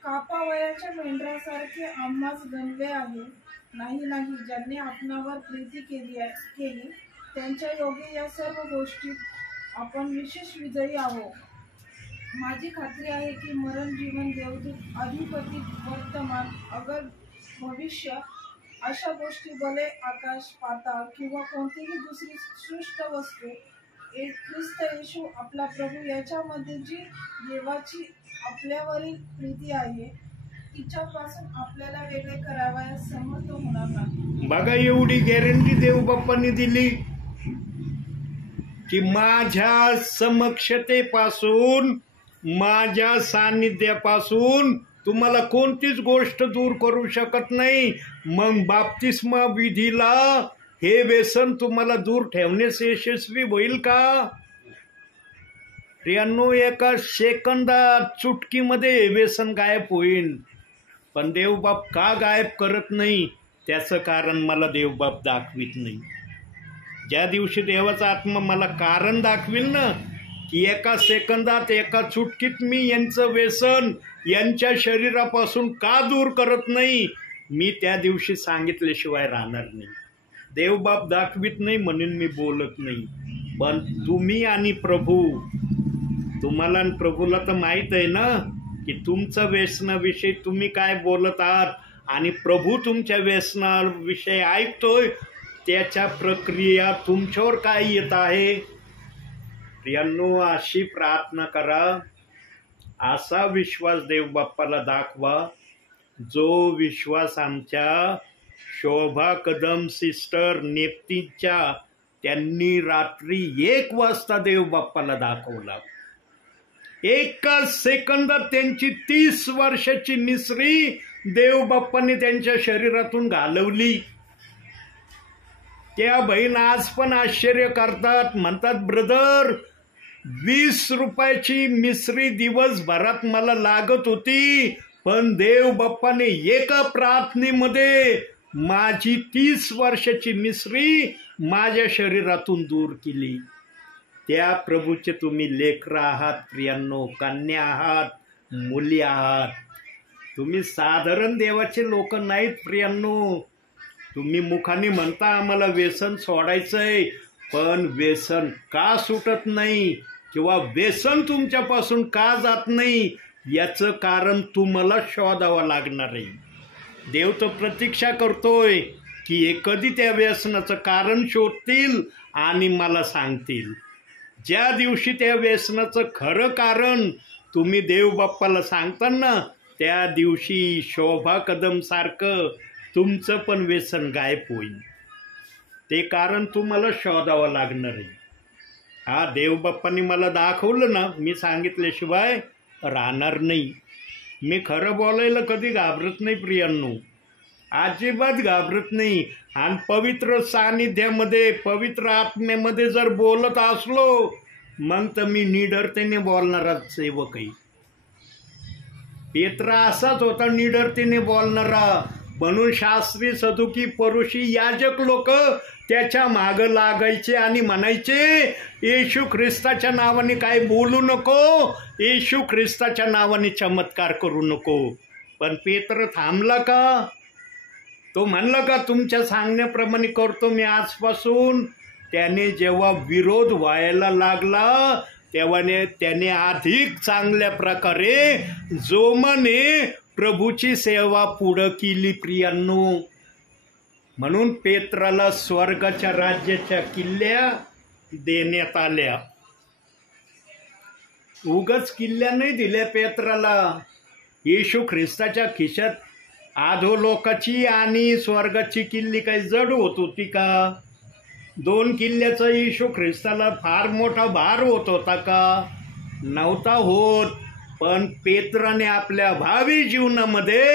कापावयाच्या मेंढरासारखे आम्हास गणले आहे. नाही नाही, ज्यांनी आपणावर प्रीती केली त्यांच्या योगे या सर्व गोष्टीत आपण विशेष विजयी आहोत. माझी खात्री आहे की मरण, जीवन, देवदूत, अधिपती, वर्तमान, अगर, भविष्य अशा गोष्टी, भले आकाश, पाताळ किंवा कोणतीही दुसरी सृष्ट वस्तू, ख्रिस्त येशू आपला प्रभू याच्यामध्ये जी देवाची आपल्यावरील प्रीती आहे तिच्यापासून आपल्याला वेगळे करावयास समर्थ होणार नाही. बघा, एवढी गॅरंटी देव बाप्पांनी दिली की माझ्या समक्षतेपासून, माझ्या सान्निध्यापासून तुम्हाला कोणतीच गोष्ट दूर करू शकत नाही. मग बाप्तिस्मा विधीला हे व्यसन तुम्हाला दूर ठेवण्यास यशस्वी होईल का? प्रियांनो, एका सेकंदात, चुटकीमध्ये हे व्यसन गायब होईल. पण देवबाप का गायब करत नाही त्याचं कारण मला देवबाप दाखवित नाही. ज्या दिवशी देवाचा आत्मा मला कारण दाखविल ना की एका सेकंदात, एका चुटकीत मी यांचं व्यसन यांच्या शरीरापासून का दूर करत नाही, मी त्या दिवशी सांगितल्याशिवाय राहणार नाही. देवबाप दाखवित नाही म्हणून मी बोलत नाही. पण तुम्ही आणि प्रभू, तुम्हाला आणि प्रभूला तर माहीत आहे ना की तुमच्या व्यसनाविषयी तुम्ही काय बोलत आहात आणि प्रभू तुमच्या व्यसनाविषयी ऐकतोय, त्याच्या प्रक्रिया तुमच्यावर काय येत आहे. प्रियांनो, अशी प्रार्थना करा, असा विश्वास देवबाप्पाला दाखवा जो विश्वास आमच्या शोभा कदम सिस्टर नेप्तीच्या त्यांनी रात्री 1 वाजता देवबाप्पाला दाखवला. एका सेकंदात त्यांची 30 वर्षाची मिसरी देवबाप्पांनी त्यांच्या शरीरातून घालवली. त्या बहीण आज पण आश्चर्य करतात, म्हणतात, ब्रदर 20 रुपयाची मिसरी दिवसभरात मला लागत होती, पण देवबाप्पाने एका प्रार्थनेमध्ये माझी 30 वर्षाची मिसरी माझ्या शरीरातून दूर केली. त्या प्रभूचे तुम्ही लेकर आहात प्रियांनो, कन्या आहात, मुली आहात. तुम्ही साधारण देवाचे लोक नाहीत प्रियांनो. तुम्ही मुखाने म्हणता आम्हाला व्यसन सोडायचंय, पण व्यसन का सुटत नाही किंवा व्यसन तुमच्यापासून का जात नाही याचं कारण तुम्हाला शोधावं लागणार आहे. देव तर प्रतीक्षा करतोय की हे कधी त्या व्यसनाचं कारण शोधतील आणि मला सांगतील. ज्या दिवशी त्या व्यसनाचं खरं कारण तुम्ही देवबाप्पाला सांगताना त्या दिवशी शोभा कदम सारखं तुमचं पण व्यसन गायब होईल. ते कारण तुम्हाला शोधावं लागणार आहे. हा देवबाप्पांनी मला दाखवलं ना, मी सांगितल्याशिवाय राहणार नाही. मी खरं बोलायला कधी घाबरत नाही प्रियांनो, अजिबात घाबरत नाही. आणि पवित्र सानिध्यामध्ये, पवित्र आत्म्यामध्ये जर बोलत असलो मग तर मी निडरतेने बोलणारा सेवक आहे. पेत्रा असाच होता, निडरतेने बोलणारा. म्हणून शास्त्री, सदुकी, परुषी, याजक लोक त्याच्या मागं लागायचे आणि म्हणायचे, येशू ख्रिस्ताच्या नावाने काय बोलू नको, येशू ख्रिस्ताच्या नावाने चमत्कार करू नको. पण पेत्र थांबला का? तो म्हणला का तुमच्या सांगण्याप्रमाणे करतो मी आजपासून? त्याने जेव्हा विरोध व्हायला लागला तेव्हा त्याने अधिक चांगल्या प्रकारे जोमाने प्रभूची सेवा पुढं केली प्रियांनो. म्हणून पेत्राला स्वर्गाच्या राज्याच्या किल्ल्या देण्यात आल्या. उगाच किल्ल्या नाही दिल्या पेत्राला. येशू ख्रिस्ताच्या खिशात अधोलोकाची आणि स्वर्गाची किल्ली काही जड होत होती का? 2 किल्ल्याचा येशू ख्रिस्ताला फार मोठा भार होत होता का? नव्हता होत. पण पेत्राने आपल्या भावी जीवनामध्ये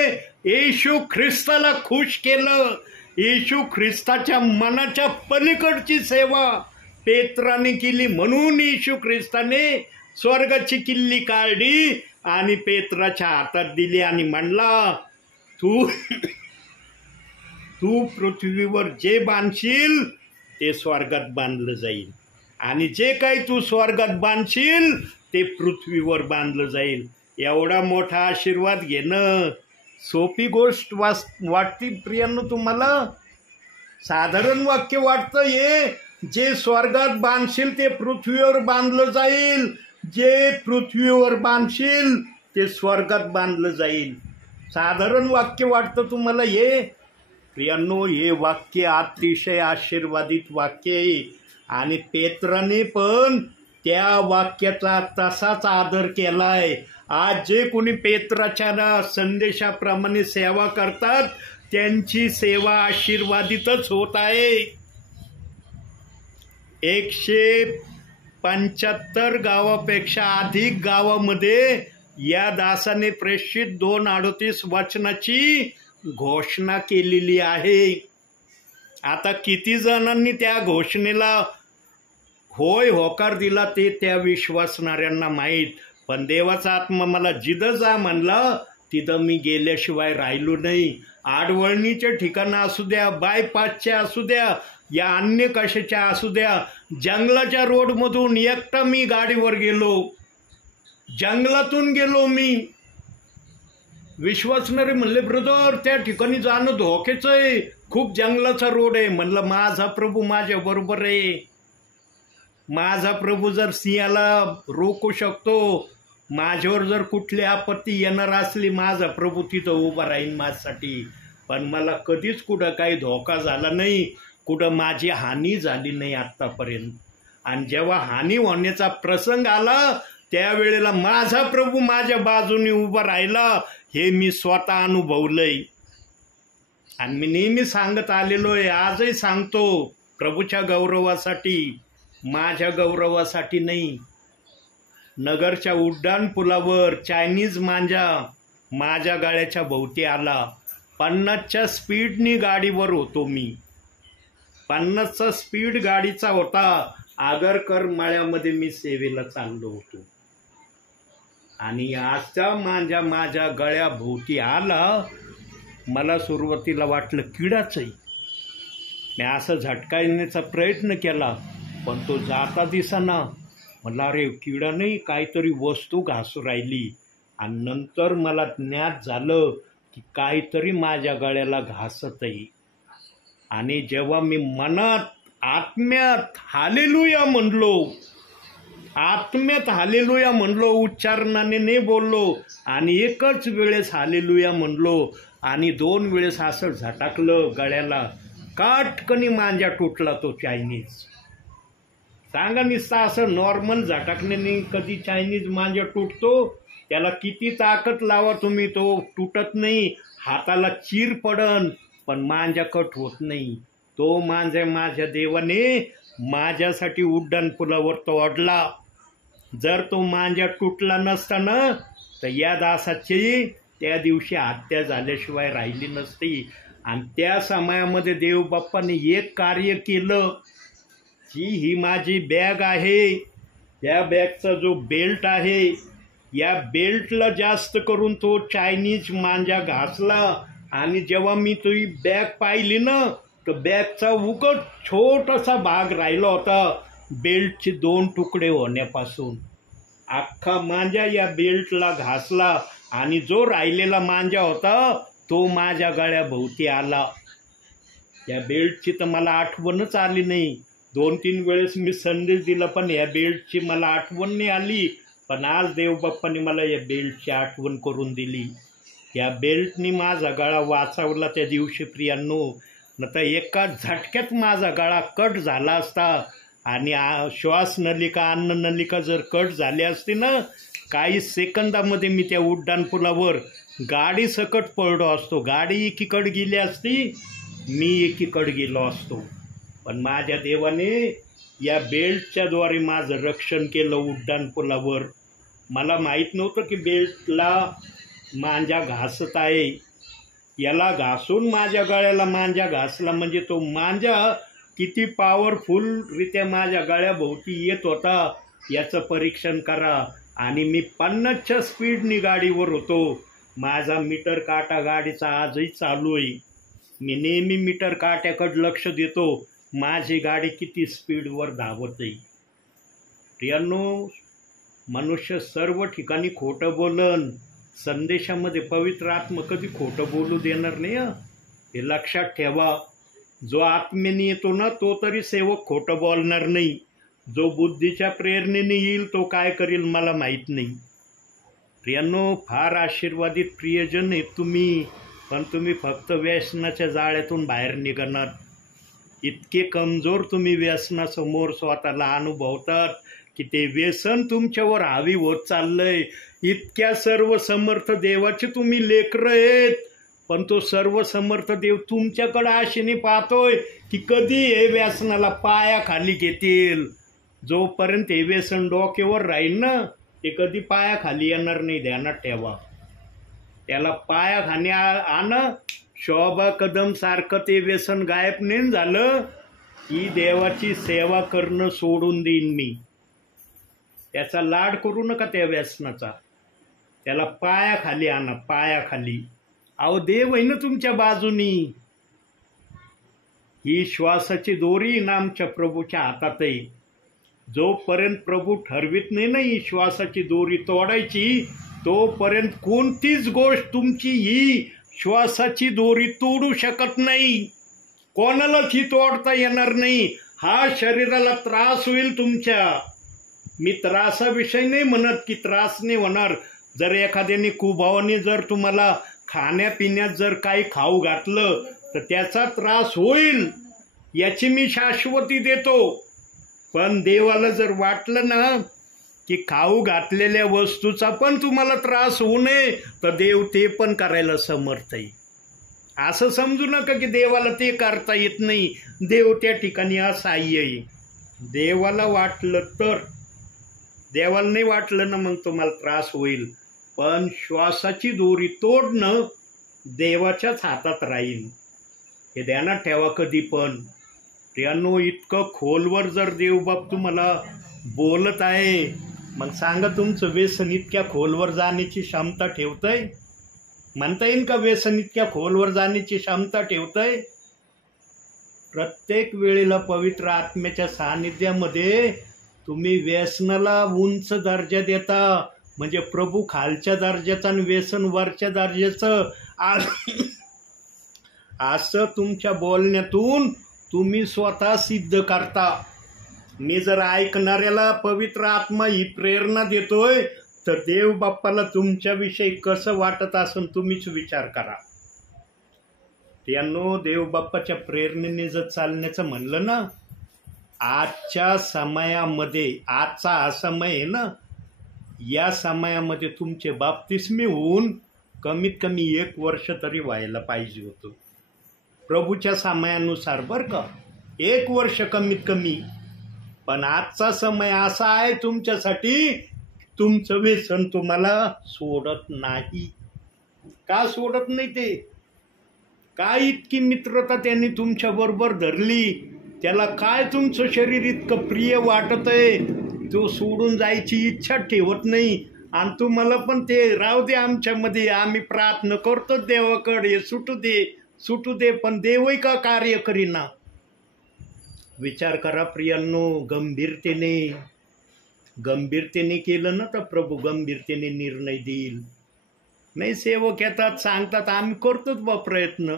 येशू ख्रिस्ताला खुश केलं. येशू ख्रिस्ताच्या मनाच्या पलीकडची सेवा पेत्राने केली. म्हणून येशू ख्रिस्ताने स्वर्गाची किल्ली काढली आणि पेत्राच्या हातात दिली आणि म्हणला, तू तू पृथ्वीवर जे बांधशील ते स्वर्गात बांधलं जाईल, आणि जे काही तू स्वर्गात बांधशील ते पृथ्वीवर बांधलं जाईल. एवढा मोठा आशीर्वाद घेणं सोपी गोष्ट वाटते प्रियांनो तुम्हाला? साधारण वाक्य वाटतं हे, जे स्वर्गात बांधशील ते पृथ्वीवर बांधलं जाईल, जे पृथ्वीवर बांधशील ते स्वर्गात बांधलं जाईल. साधारण वाक्य वाटतं तुम्हाला हे? प्रियांनो, हे वाक्य अतिशय आशीर्वादित वाक्य आहे, आणि पेत्राने पण त्या वाक्याचा तसाच आदर केलाय. आज जे कोणी पेत्राच्या संदेशाप्रमाणे सेवा करतात त्यांची सेवा आशीर्वादितच होत आहे. 175 गावापेक्षा अधिक गावामध्ये या दासाने प्रेषित 2:38 वचनाची घोषणा केलेली आहे. आता किती जणांनी त्या घोषणेला होय होकार दिला ते त्या विश्वासणाऱ्यांना माहीत, पण देवाचा आत्मा मला जिथं जा म्हणला तिथं मी गेल्याशिवाय राहिलो नाही. आडवळणीचे ठिकाणं असू द्या, बायपासच्या असू द्या, या अन्य कशाच्या असू द्या, जंगलाच्या रोडमधून एकटा मी गाडीवर गेलो, जंगलातून गेलो मी. विश्वासणारे म्हणले, ब्रदर त्या ठिकाणी जाणं धोक्याचं आहे, खूप जंगलाचा रोड आहे. म्हणलं, माझा प्रभू माझ्या बरोबर आहे. माझा प्रभू जर सिंहाला रोखू शकतो, माझ्यावर जर कुठली आपत्ती येणार असली, माझा प्रभू तिथं उभा राहील माझ्यासाठी. पण मला कधीच कुठं काही धोका झाला नाही, कुठं माझी हानी झाली नाही आत्तापर्यंत. आणि जेव्हा हानी होण्याचा प्रसंग आला त्यावेळेला माझा प्रभू माझ्या बाजूने उभा राहिला, हे मी स्वतः अनुभवलंय. आणि मी नेहमी सांगत आलेलो आहे, आजही सांगतो, प्रभूच्या गौरवासाठी, माझ्या गौरवासाठी नाही. नगरच्या उड्डाण पुलावर चायनीज मांजा माझ्या गाड्याच्या भोवती आला. 50च्या स्पीडनी गाडीवर होतो मी, 50चा स्पीड गाडीचा होता. आगरकर माळ्यामध्ये मी सेवेला चाललो होतो, आणि आजचा मांजा माझ्या गळ्याभोवती आला. मला सुरुवातीला वाटलं किडाच आहे. मी असं झटकायण्याचा प्रयत्न केला, पण तो जाता दिसेना. मला अरे किडा नाही, काहीतरी वस्तू घासू राहिली. आणि नंतर मला ज्ञात झालं की काहीतरी माझ्या गळ्याला घासत आहे. आणि जेव्हा मी मनात आत्म्यात हालेलुया म्हणलो, आत्म्यात हालेलुया म्हणलो, उच्चारणाने नाही बोललो, आणि एकच वेळेस हालेलुया म्हणलो, आणि 2 वेळेस असं झटाकलं गळ्याला, काटकनी मांजा तुटला तो चायनीज. सांगा, निस्ता असं नॉर्मल झटाकण्याने कधी चायनीज मांजा तुटतो? त्याला किती ताकद लावा तुम्ही, तो तुटत नाही. हाताला चीर पडन पण मांजा कट होत नाही. तो मांजा माझ्या देवाने माझ्यासाठी उड्डाण पुलावर तोडला. जर तो मांजा तुटला नसता ना, तर या दासाची त्या दिवशी हत्या झाल्याशिवाय राहिली नसती. आणि त्या समयामध्ये देवबाप्पाने एक कार्य केलं, की ही माझी बॅग आहे, त्या बॅगचा जो बेल्ट आहे, या बेल्टला जास्त करून तो चायनीज मांजा घासला. आणि जेव्हा मी ती बॅग पाहिली ना, तर बॅगचा उकट छोटासा भाग राहिला होता बेल्टचे 2 तुकडे होण्यापासून. अख्खा मांजा या बेल्टला घासला, आणि जो राहिलेला मांजा होता तो माझ्या गळ्याभोवती आला. या बेल्टची तर मला आठवणच आली नाही. 2-3 वेळेस मी संदेश दिला, पण या बेल्टची मला आठवण नाही आली. पण आज देवबाप्पाने मला या बेल्टची आठवण करून दिली. या बेल्टनी माझा गळा वाचवला त्या दिवशी प्रियांनो. नंतर एका झटक्यात माझा गळा कट झाला असता, आणि श्वास नलिका, अन्न नलिका जर कट झाली असती ना, काही सेकंदामध्ये मी त्या उड्डाण पुलावर गाडी सकट पडलो असतो. गाडी एकीकडे गेली असती, मी एकीकडे गेलो असतो. पण माझ्या देवाने या बेल्टच्या द्वारे माझं रक्षण केलं उड्डाण पुलावर. मला माहीत नव्हतं की बेल्टला मांजा घासत आहे. याला घासून माझ्या गळ्याला मांजा घासला म्हणजे तो मांजा किती पॉवरफुलरित्या माझ्या गळ्याभोवती येत होता याचं परीक्षण करा. आणि मी 50च्या स्पीडनी गाडीवर होतो. माझा मीटर काटा गाडीचा आजही चालू आहे. मी नेहमी मीटर काट्याकडे लक्ष देतो, माझी गाडी किती स्पीडवर धावत आहे. प्रियांनो, मनुष्य सर्व ठिकाणी खोटं बोलन, संदेशामध्ये पवित्र आत्मा कधी खोटं बोलू देणार नाही. हे लक्षात ठेवा. जो आत्मेने येतो ना, तो तरी सेवक खोटं बोलणार नाही. जो बुद्धीच्या प्रेरणेने येईल तो काय करेल मला माहीत नाही. प्रियांनो, फार आशीर्वादित प्रियजन आहेत तुम्ही, पण तुम्ही फक्त व्यसनाच्या जाळ्यातून बाहेर निघणार. इतके कमजोर तुम्ही व्यसनासमोर स्वतःला अनुभवतात की ते व्यसन तुमच्यावर हावी होत चाललंय. इतक्या सर्वसमर्थ देवाचे तुम्ही लेकरं आहेत, पण तो सर्वसमर्थ देव तुमच्याकडे आशेने पाहतोय की कधी हे व्यसनाला पायाखाली घेतील. जोपर्यंत हे व्यसन डोक्यावर राहील ना, ते कधी पायाखाली येणार नाही. ध्यानात ठेवा. त्याला पायाखाली शोभा कदम सारखं ते व्यसन गायब नाही झालं की देवाची सेवा करणं सोडून देईन मी. त्याचा लाड करू नका त्या व्यसनाचा. त्याला पायाखाली आणा, पायाखाली. अहो, देव आहे ना तुमच्या बाजूनी. ही श्वासाची दोरी ना आमच्या प्रभूच्या हातात आहे. जोपर्यंत प्रभू ठरवित नाही ना ही श्वासाची दोरी तोडायची, तोपर्यंत कोणतीच गोष्ट तुमची ही श्वासाची दोरी तोडू शकत नाही. कोणालाच ही तोडता येणार नाही. हा शरीराला त्रास होईल तुमच्या. मी त्रासाविषयी नाही म्हणत की त्रास नाही होणार. जर एखाद्याने कुभावाने जर तुम्हाला खाण्यापिण्यात जर काही खाऊ घातलं तर त्याचा त्रास होईल, याची मी शाश्वती देतो. पण देवाला जर वाटलं ना की खाऊ घातलेल्या वस्तूचा पण तुम्हाला त्रास होऊ नये, तर देव ते पण करायला समर्थ आहे. असं समजू नका की देवाला ते करता येत नाही. देव त्या ठिकाणी असहाय्य आहे. देवाला वाटलं तर. देवाला नाही वाटलं ना मग तुम्हाला त्रास होईल. पण श्वासाची दोरी तोडणं देवाच्याच हातात राहील. हे ध्यानात ठेवा कधी पण. प्रियांनो, इतकं खोलवर जर देवबाप तुम्हाला बोलत आहे, मग सांगा तुमचं व्यसन इतक्या खोलवर जाण्याची क्षमता ठेवतंय? म्हणता येईल का व्यसन इतक्या खोलवर जाण्याची क्षमता ठेवतंय? प्रत्येक वेळेला पवित्र आत्म्याच्या सानिध्यामध्ये तुम्ही व्यसनाला उंच दर्जा देता. म्हणजे प्रभू खालच्या दर्जाचं आणि व्यसन वरच्या दर्जाचं. असं तुमच्या बोलण्यातून तुम्ही स्वतः सिद्ध करता. मी जर ऐकणाऱ्याला पवित्र आत्मा ही प्रेरणा देतोय, तर देव बाप्पाला तुमच्याविषयी कसं वाटत असेल तुम्हीच विचार करा. त्यांनो, देव बाप्पाच्या प्रेरणेने जर चालण्याचं म्हणलं ना, आजच्या समयामध्ये, आजचा हा समय आहे ना, या समयामध्ये तुमचे बाप्तिस्मे होऊन कमीत कमी 1 वर्ष तरी व्हायला पाहिजे होतं. प्रभूच्या समयानुसार बरं का, 1 वर्ष कमीत कमी. पण आजचा समय असा आहे तुमच्यासाठी, तुमचं व्यसन तुम्हाला सोडत नाही. का सोडत नाही ते? काय इतकी मित्रता त्यांनी तुमच्याबरोबर धरली? त्याला काय तुमचं शरीर इतकं प्रिय वाटत आहे, तो सोडून जायची इच्छा ठेवत नाही. आणि तुम्हाला पण ते राहू दे आमच्यामध्ये, आम्ही प्रार्थना करतो देवाकडे, सुटू दे, पण देवही का कार्य करीना? विचार करा प्रियांनो. गंभीरतेने केलं ना तर प्रभू गंभीरतेने निर्णय देईल. नाही, सेवक येतात सांगतात आम्ही करतोच बा प्रयत्न,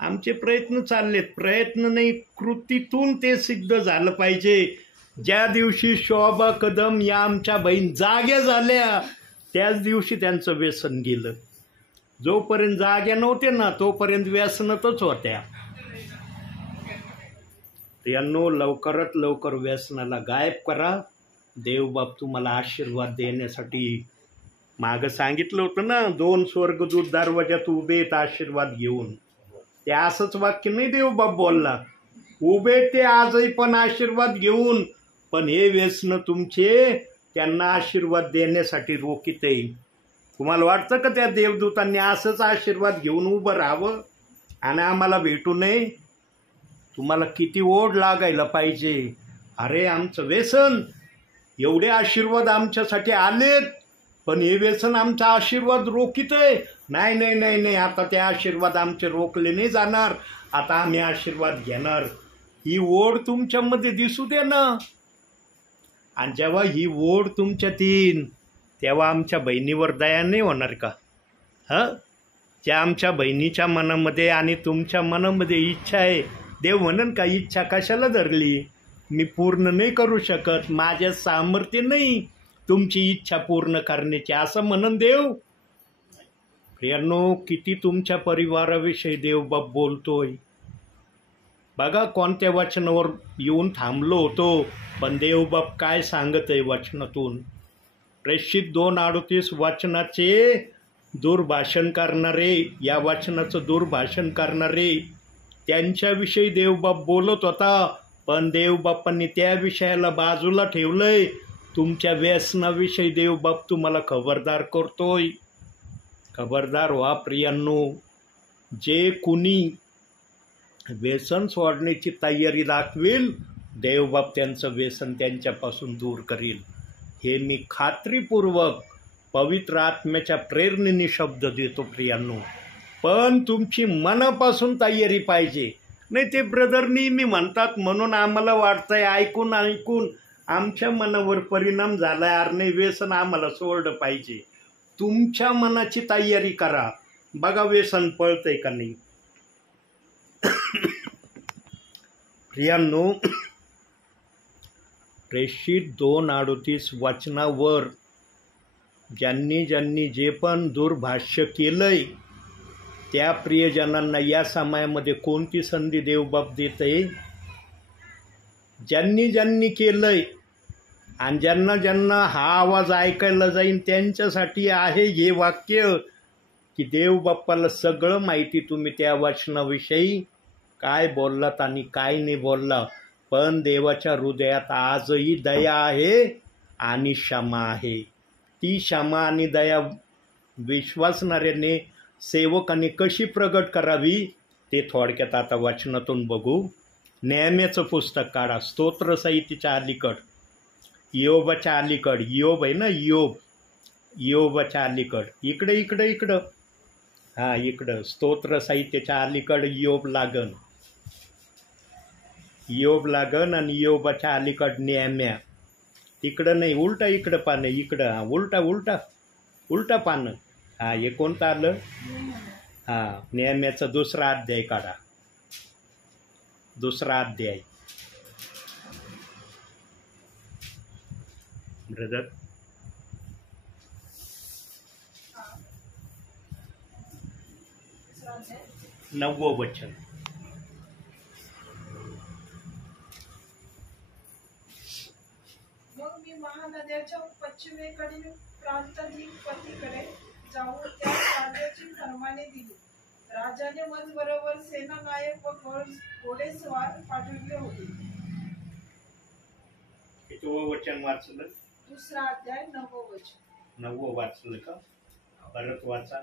आमचे प्रयत्न चाललेत. प्रयत्न नाही, कृतीतून ते सिद्ध झालं पाहिजे. ज्या दिवशी शोभा कदम या आमच्या बहीण जाग्या झाल्या, त्याच दिवशी त्यांचं व्यसन गेलं. जोपर्यंत जाग्या नव्हते ना तोपर्यंत व्यसनातच होत्या. यांनो, लवकरात लवकर व्यसनाला गायब करा. देवबाप तुम्हाला आशीर्वाद देण्यासाठी मागं सांगितलं होतं ना, 2 स्वर्गदूत दरवाजात उभे आहेत आशीर्वाद घेऊन. ते असंच वाक्य नाही देवबाप बोलला, उभे ते आजही पण आशीर्वाद घेऊन. पण हे व्यसन तुमचे त्यांना आशीर्वाद देण्यासाठी रोखीत आहे. तुम्हाला वाटतं का त्या देवदूतांनी असंच आशीर्वाद घेऊन उभं राहावं आणि आम्हाला भेटू नये? तुम्हाला किती ओढ लागायला पाहिजे. अरे, आमचं व्यसन, एवढे आशीर्वाद आमच्यासाठी आलेत, पण हे व्यसन आमचा आशीर्वाद रोखीत आहे. नाही नाही नाही नाही, आता ते आशीर्वाद आमचे रोखले नाही जाणार, आता आम्ही आशीर्वाद घेणार. ही ओढ तुमच्यामध्ये दिसू दे ना. आणि जेव्हा ही ओढ तुमच्यात येईन तेव्हा आमच्या बहिणीवर दया नाही होणार का? हं, त्या आमच्या बहिणीच्या मनामध्ये आणि तुमच्या मनामध्ये इच्छा आहे, देव म्हणन का इच्छा कशाला धरली, मी पूर्ण नाही करू शकत, माझ्या सामर्थ्य नाही तुमची इच्छा पूर्ण करण्याची, असं म्हणन देव. प्रियांनो, किती तुमच्या परिवाराविषयी देवबाप बोलतोय बघा. कोणत्या वचनावर येऊन थांबलो होतो, पण देवबाप काय सांगत आहे वचनातून. प्रेषित 2:38 वचनाचे दुर्भाषण करणारे, या वचनाचं दुर्भाषण करणारे, त्यांच्याविषयी देवबाप बोलत होता. पण देवबापांनी त्या विषयाला बाजूला ठेवलंय. तुमच्या व्यसनाविषयी देवबाप तुम्हाला खबरदार करतोय. खबरदार व्हा प्रियांनो. जे कुणी व्यसन सोडण्याची तयारी दाखवेल, देवबाप त्यांचं व्यसन त्यांच्यापासून दूर करील. हे मी खात्रीपूर्वक पवित्र आत्म्याच्या प्रेरणेने शब्द देतो प्रियांनो. पण तुमची मनापासून तयारी पाहिजे. नाही ते ब्रदर नेहमी म्हणतात म्हणून आम्हाला वाटतंय, ऐकून ऐकून आमच्या मनावर परिणाम झाला, यार नाही व्यसन आम्हाला सोडलं पाहिजे. तुमच्या मनाची तयारी करा, बघा व्यसन पळतंय का नाही. प्रियांनो, प्रेषित 2:38 वचनावर ज्यांनी ज्यांनी जे पण दुर्भाष्य केलंय त्या प्रियजनांना या समयामध्ये कोणती संधी देवबाप देत आहे? ज्यांनी ज्यांनी केलंय आणि ज्यांना ज्यांना हा आवाज ऐकायला जाईन त्यांच्यासाठी आहे हे वाक्य, की देवबाप्पाला सगळं माहिती तुम्ही त्या वचनाविषयी काय बोललात आणि काय नाही बोलला. पण देवाच्या हृदयात आजही दया आहे आणि क्षमा आहे. ती क्षमा आणि दया विश्वासणाऱ्याने सेवकाने कशी प्रगट करावी ते थोडक्यात आता वचनातून बघू. नेहम्याचं पुस्तक काढा, स्तोत्रसंहितेच्या अलीकड, इयोबाच्या अलीकड, इयोब आहे ना, इयोबाच्या अलीकड, इकडे इकडे इकडं, हां इकडं स्तोत्रसंहितेच्या अलीकड इयोब लागन, इयोब लागन आणि इयोबाच्या अलीकड नेहम्या. इकडं नाही, उलटा इकडं पानं, इकडं हां उलटा उलटा उलटा पानं. हां हे कोणतं आलं? हां नेहम्याचा 2रा अध्याय काढा, 2रा अध्याय. ब्रदर 9वं वचन. मग मी महानद्याच्या पश्चिमेकडील प्रांताधिपतीकडे जाऊन त्या राजाची फरमाने दिली. राजाने मजबरोबर सेनानायक व घोडेस्वार पाठविले होते. कितवं वचन वाचलं? 2रा अध्याय 9वं वचन. 9वं वाचलं का? परत वाचा.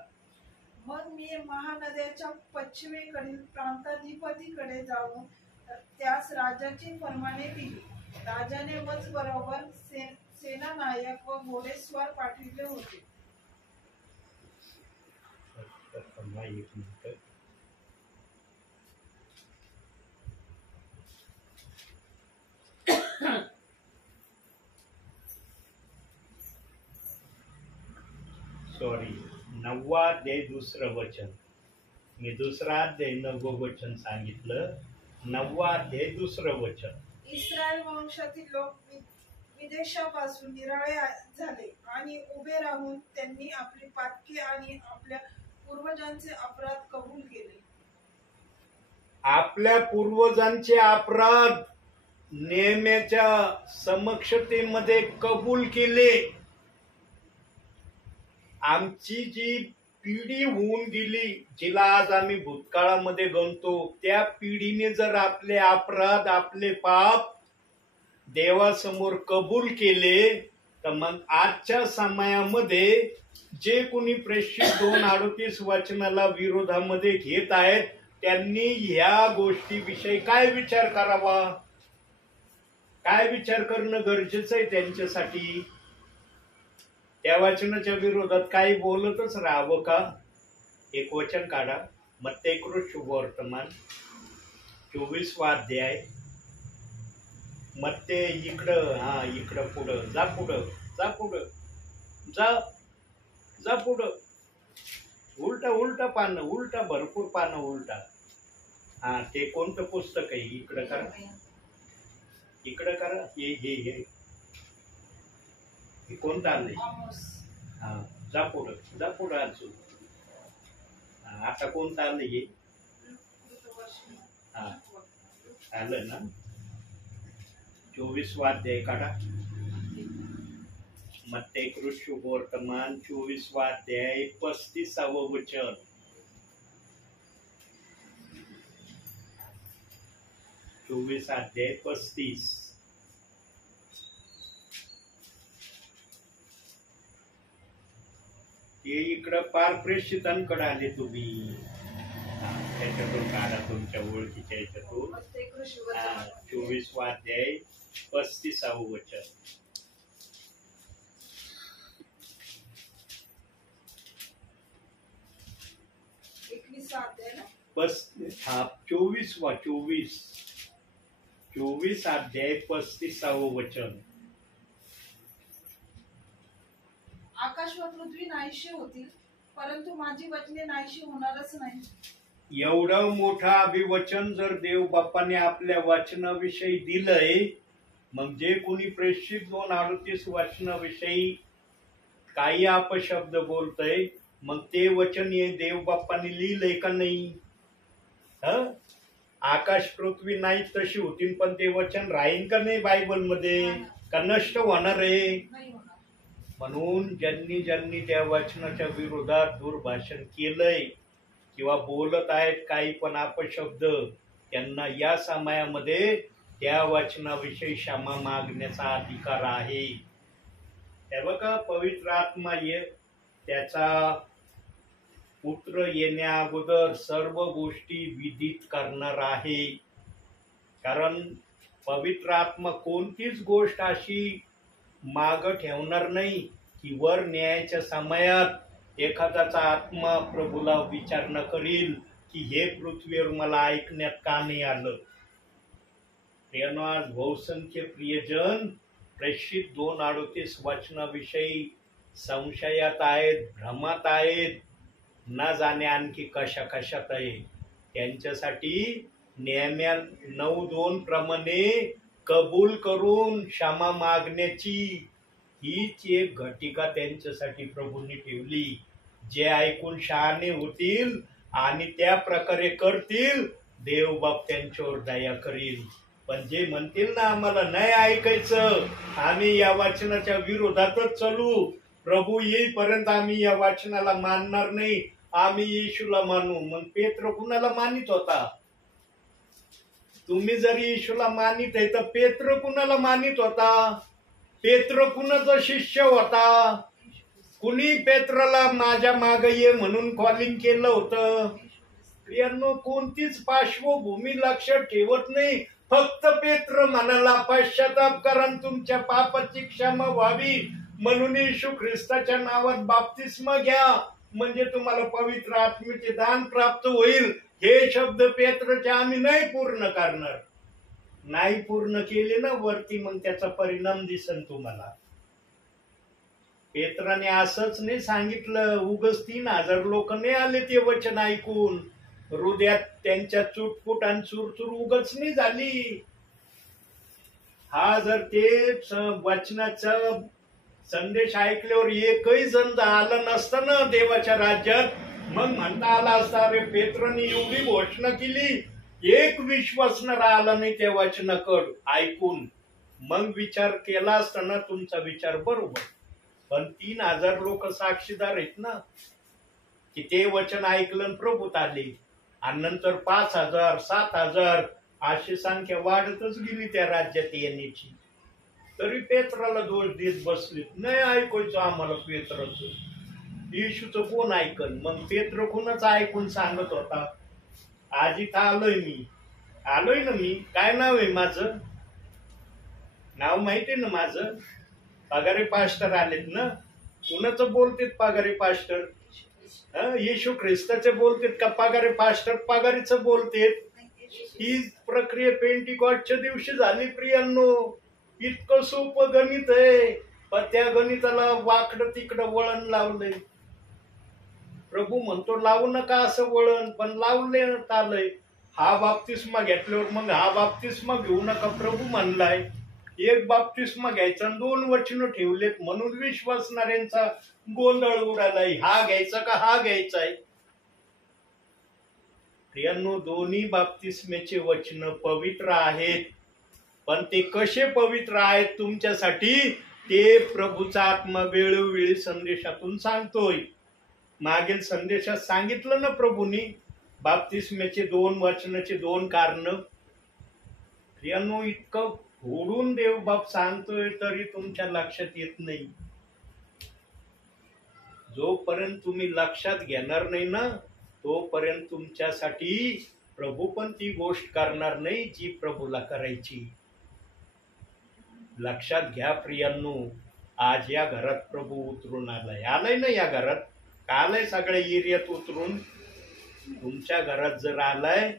मग मी महानद्याच्या पश्चिमेकडील प्रांताधिपतीकडे जाऊन त्यास राजाची फरमाने दिली. राजाने मजबरोबर सेनानायक व घोडेस्वार पाठविले होते. सॉरी, 9वा अध्याय 2रं वचन. मी 2रा अध्याय 9वं वचन सांगितलं. 9वा अध्याय 2रं वचन. इस्रायल वंशातील लोक विदेशापासून निराळे झाले आणि उभे राहून त्यांनी आपली पातके आणि आपल्या पूर्वजांचे अपराध कबूल केले. आपल्या पूर्वजांचे अपराध नेहम्याच्या समक्षतेमध्ये कबूल केले. आमची जी पिढी होऊन गेली, जिला आज आम्ही भूतकाळामध्ये गणतो, त्या पिढीने जर आपले अपराध आपले पाप देवासमोर कबूल केले, तर मग आजच्या समयामध्ये जे कोणी प्रेषित 2:38 वचनाला विरोधामध्ये घेत आहेत त्यांनी ह्या गोष्टीविषयी काय विचार करावा, काय विचार करणं गरजेचं आहे त्यांच्यासाठी. त्या वचनाच्या विरोधात काही बोलतच राहावं का? एक वचन काढा. मत्तेकृत शुभवर्तमान 24वा अध्याय. मत्ते इकडं, हा इकडं पुढं जा, पुढं जा, पुढं जा पुढं. उलटा पानं, उलटा भरपूर पानं उलटा. हा ते कोणतं पुस्तक आहे? इकडं करा, इकडं करा. हे कोणतं आलंय? हा जा पुढं अजून. आता कोणतं आलंय हे? हा आलं ना. 24वा अध्याय काढा. मत्तेकृत शुभवर्तमान 24वा अध्याय 35वं वचन. अध्याय 35. ते इकडं पार प्रेषितांकडे आले तुम्ही. त्याच्यातून काढा तुमच्या ओळखीच्या याच्यातून. 24वा अध्याय 35वं वचन. हा 24 अध्याय 35वं वचन. आकाश व पृथ्वी नाहीशी होतील, परंतु माझी वचने नाहीशी होणारच नाही. एवढं मोठं अभिवचन जर देव बाप्पाने आपल्या वचनाविषयी दिलंय, मग जे कोणी प्रेषित 2:38 वचनाविषयी काही अपशब्द बोलतय, मग ते वचन हे देव बाप्पाने लिहिलंय का नाही? आकाश पृथ्वी नाही तशी होतील, पण ते वचन राहील का नाही बायबल मध्ये? का नष्ट होणार आहे? म्हणून ज्यांनी त्या वचनाच्या विरोधात दुर्भाषण केलंय किंवा बोलत आहेत काही पण अपशब्द, त्यांना या समयामध्ये त्या वचनाविषयी क्षमा मागण्याचा अधिकार आहे. हे बघा, पवित्र आत्मा त्याचा पुत्र येण्या अगोदर सर्व गोष्टी विधित करणार आहे. कारण पवित्र आत्मा कोणतीच गोष्ट अशी माग ठेवणार नाही की वर न्यायाच्या समयात एखाद्याचा आत्मा प्रभूला विचारणा करील की हे पृथ्वीवर मला ऐकण्यात का नाही आलं. प्रियनो, आज बहुसंख्य प्रियजन प्रेषित 2:38 वचनाविषयी संशयात आहेत, भ्रमात आहेत, ना जाणे आणखी कशात आहे. त्यांच्यासाठी नेहम्या 9:2 प्रमाणे कबूल करून क्षमा मागण्याची हीच एक घटिका त्यांच्यासाठी प्रभूंनी ठेवली. जे ऐकून शहाणे होतील आणि त्या प्रकारे करतील, देव बाप त्यांच्यावर दया करील. पण जे म्हणतील ना आम्हाला नाही ऐकायचं, आम्ही या वचनाच्या विरोधातच चालू, प्रभू येईपर्यंत आम्ही या वचनाला मानणार नाही, आम्ही येशूला मानू. मग पेत्र कुणाला मानित होता? तुम्ही जर येशूला मानित आहे तर पेत्र कुणाला मानित होता? पेत्र कुणाचा शिष्य होता? कुणी पेत्रला माझ्या मागे ये म्हणून कॉलिंग केलं होतं? प्रियांनो, कोणतीच पार्श्वभूमी लक्षात ठेवत नाही. फक्त पेत्र म्हणाला पश्चाताप करा, तुमच्या पापाची क्षमा व्हावी म्हणून येशू ख्रिस्ताच्या नावात बाप्तिस्मा घ्या, म्हणजे तुम्हाला पवित्र आत्म्याचे दान प्राप्त होईल. हे शब्द पेत्रचे आम्ही नाही पूर्ण करणार. नाही पूर्ण केले ना वरती, मग त्याचा परिणाम दिसन तुम्हाला. पेत्राने असंच नाही सांगितलं, उगच 3000 लोक नाही आले ते वचन ऐकून. हृदयात त्यांच्या चुटपुट आणि चुरचूर उगच नाही झाली. हा जर ते वचनाचा संदेश ऐकल्यावर एकही जण आलं नसतं ना देवाच्या राज्यात, मग म्हणता आला असता अरे पेत्राने एवढी घोषणा केली, एक विश्वासणारा आला नाही त्या वचनाकड ऐकून. मग विचार केला असता ना तुमचा विचार बरोबर. पण 3000 लोक साक्षीदार आहेत ना की ते वचन ऐकलं प्रभूत आले. आणि नंतर 5000, 7000 अशी संख्या वाढतच गेली त्या राज्यात येण्याची. तरी पेत्राला दोष देत बसले, नाही ऐकायचं आम्हाला पेत्राचं. येशूचं कोण ऐकन? मग पेत्र कोणाचं ऐकून सांगत होता? आज इथं आलोय ना मी. काय नाव आहे माझं? नाव माहितीये ना माझं? पगारे पास्टर आलेत ना. कुणाचं बोलतेत पगारे पास्टर? येशू ख्रिस्ताचे बोलतेत का पगारे पास्टर पगारीचं बोलतेत? ही प्रक्रिया पेंटिकॉस्टच्या दिवशी झाली प्रियांनो. इतकं सोपं गणित आहे, पण त्या गणिताला वाकडं तिकडं वळण लावलंय. प्रभू म्हणतो लावू नका असं वळण, पण लावण्यात आलंय. हा बाप्तिस्मा घेतल्यावर मग हा बाप्तिस्मा घेऊ नका प्रभू म्हणलाय. एक बाप्तिस्मा घ्यायचा, 2 वचनं ठेवलेत म्हणून विश्वासणाऱ्यांचा गोंधळ उडालाय. हा घ्यायचा का हा घ्यायचाय? प्रियांनो, दोन्ही बाप्तिस्मेचे वचन पवित्र आहेत, पण ते कसे पवित्र आहेत तुमच्यासाठी ते प्रभूचा आत्मा वेळोवेळी संदेशातून सांगतोय. मागील संदेशात सांगितलं ना प्रभूंनी बाप्तिस्मेचे 2 वचनाचे 2 कारण. प्रियांनो, इतकं फोडून देव बाप सांगतोय तरी तुमच्या लक्षात येत नाही. जोपर्यंत तुम्ही लक्षात घेणार नाही ना तोपर्यंत तुमच्यासाठी प्रभू पण ती गोष्ट करणार नाही जी प्रभूला करायची. लक्षात घ्या प्रियांनो, आज या घरात प्रभू उतरून आलाय ना. या घरात आलाय सगळ्या एरियात उतरून. तुमच्या घरात जर आलाय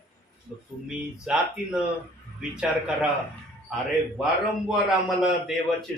तर तुम्ही जातीनं विचार करा, अरे वारंवार आम्हाला देवाची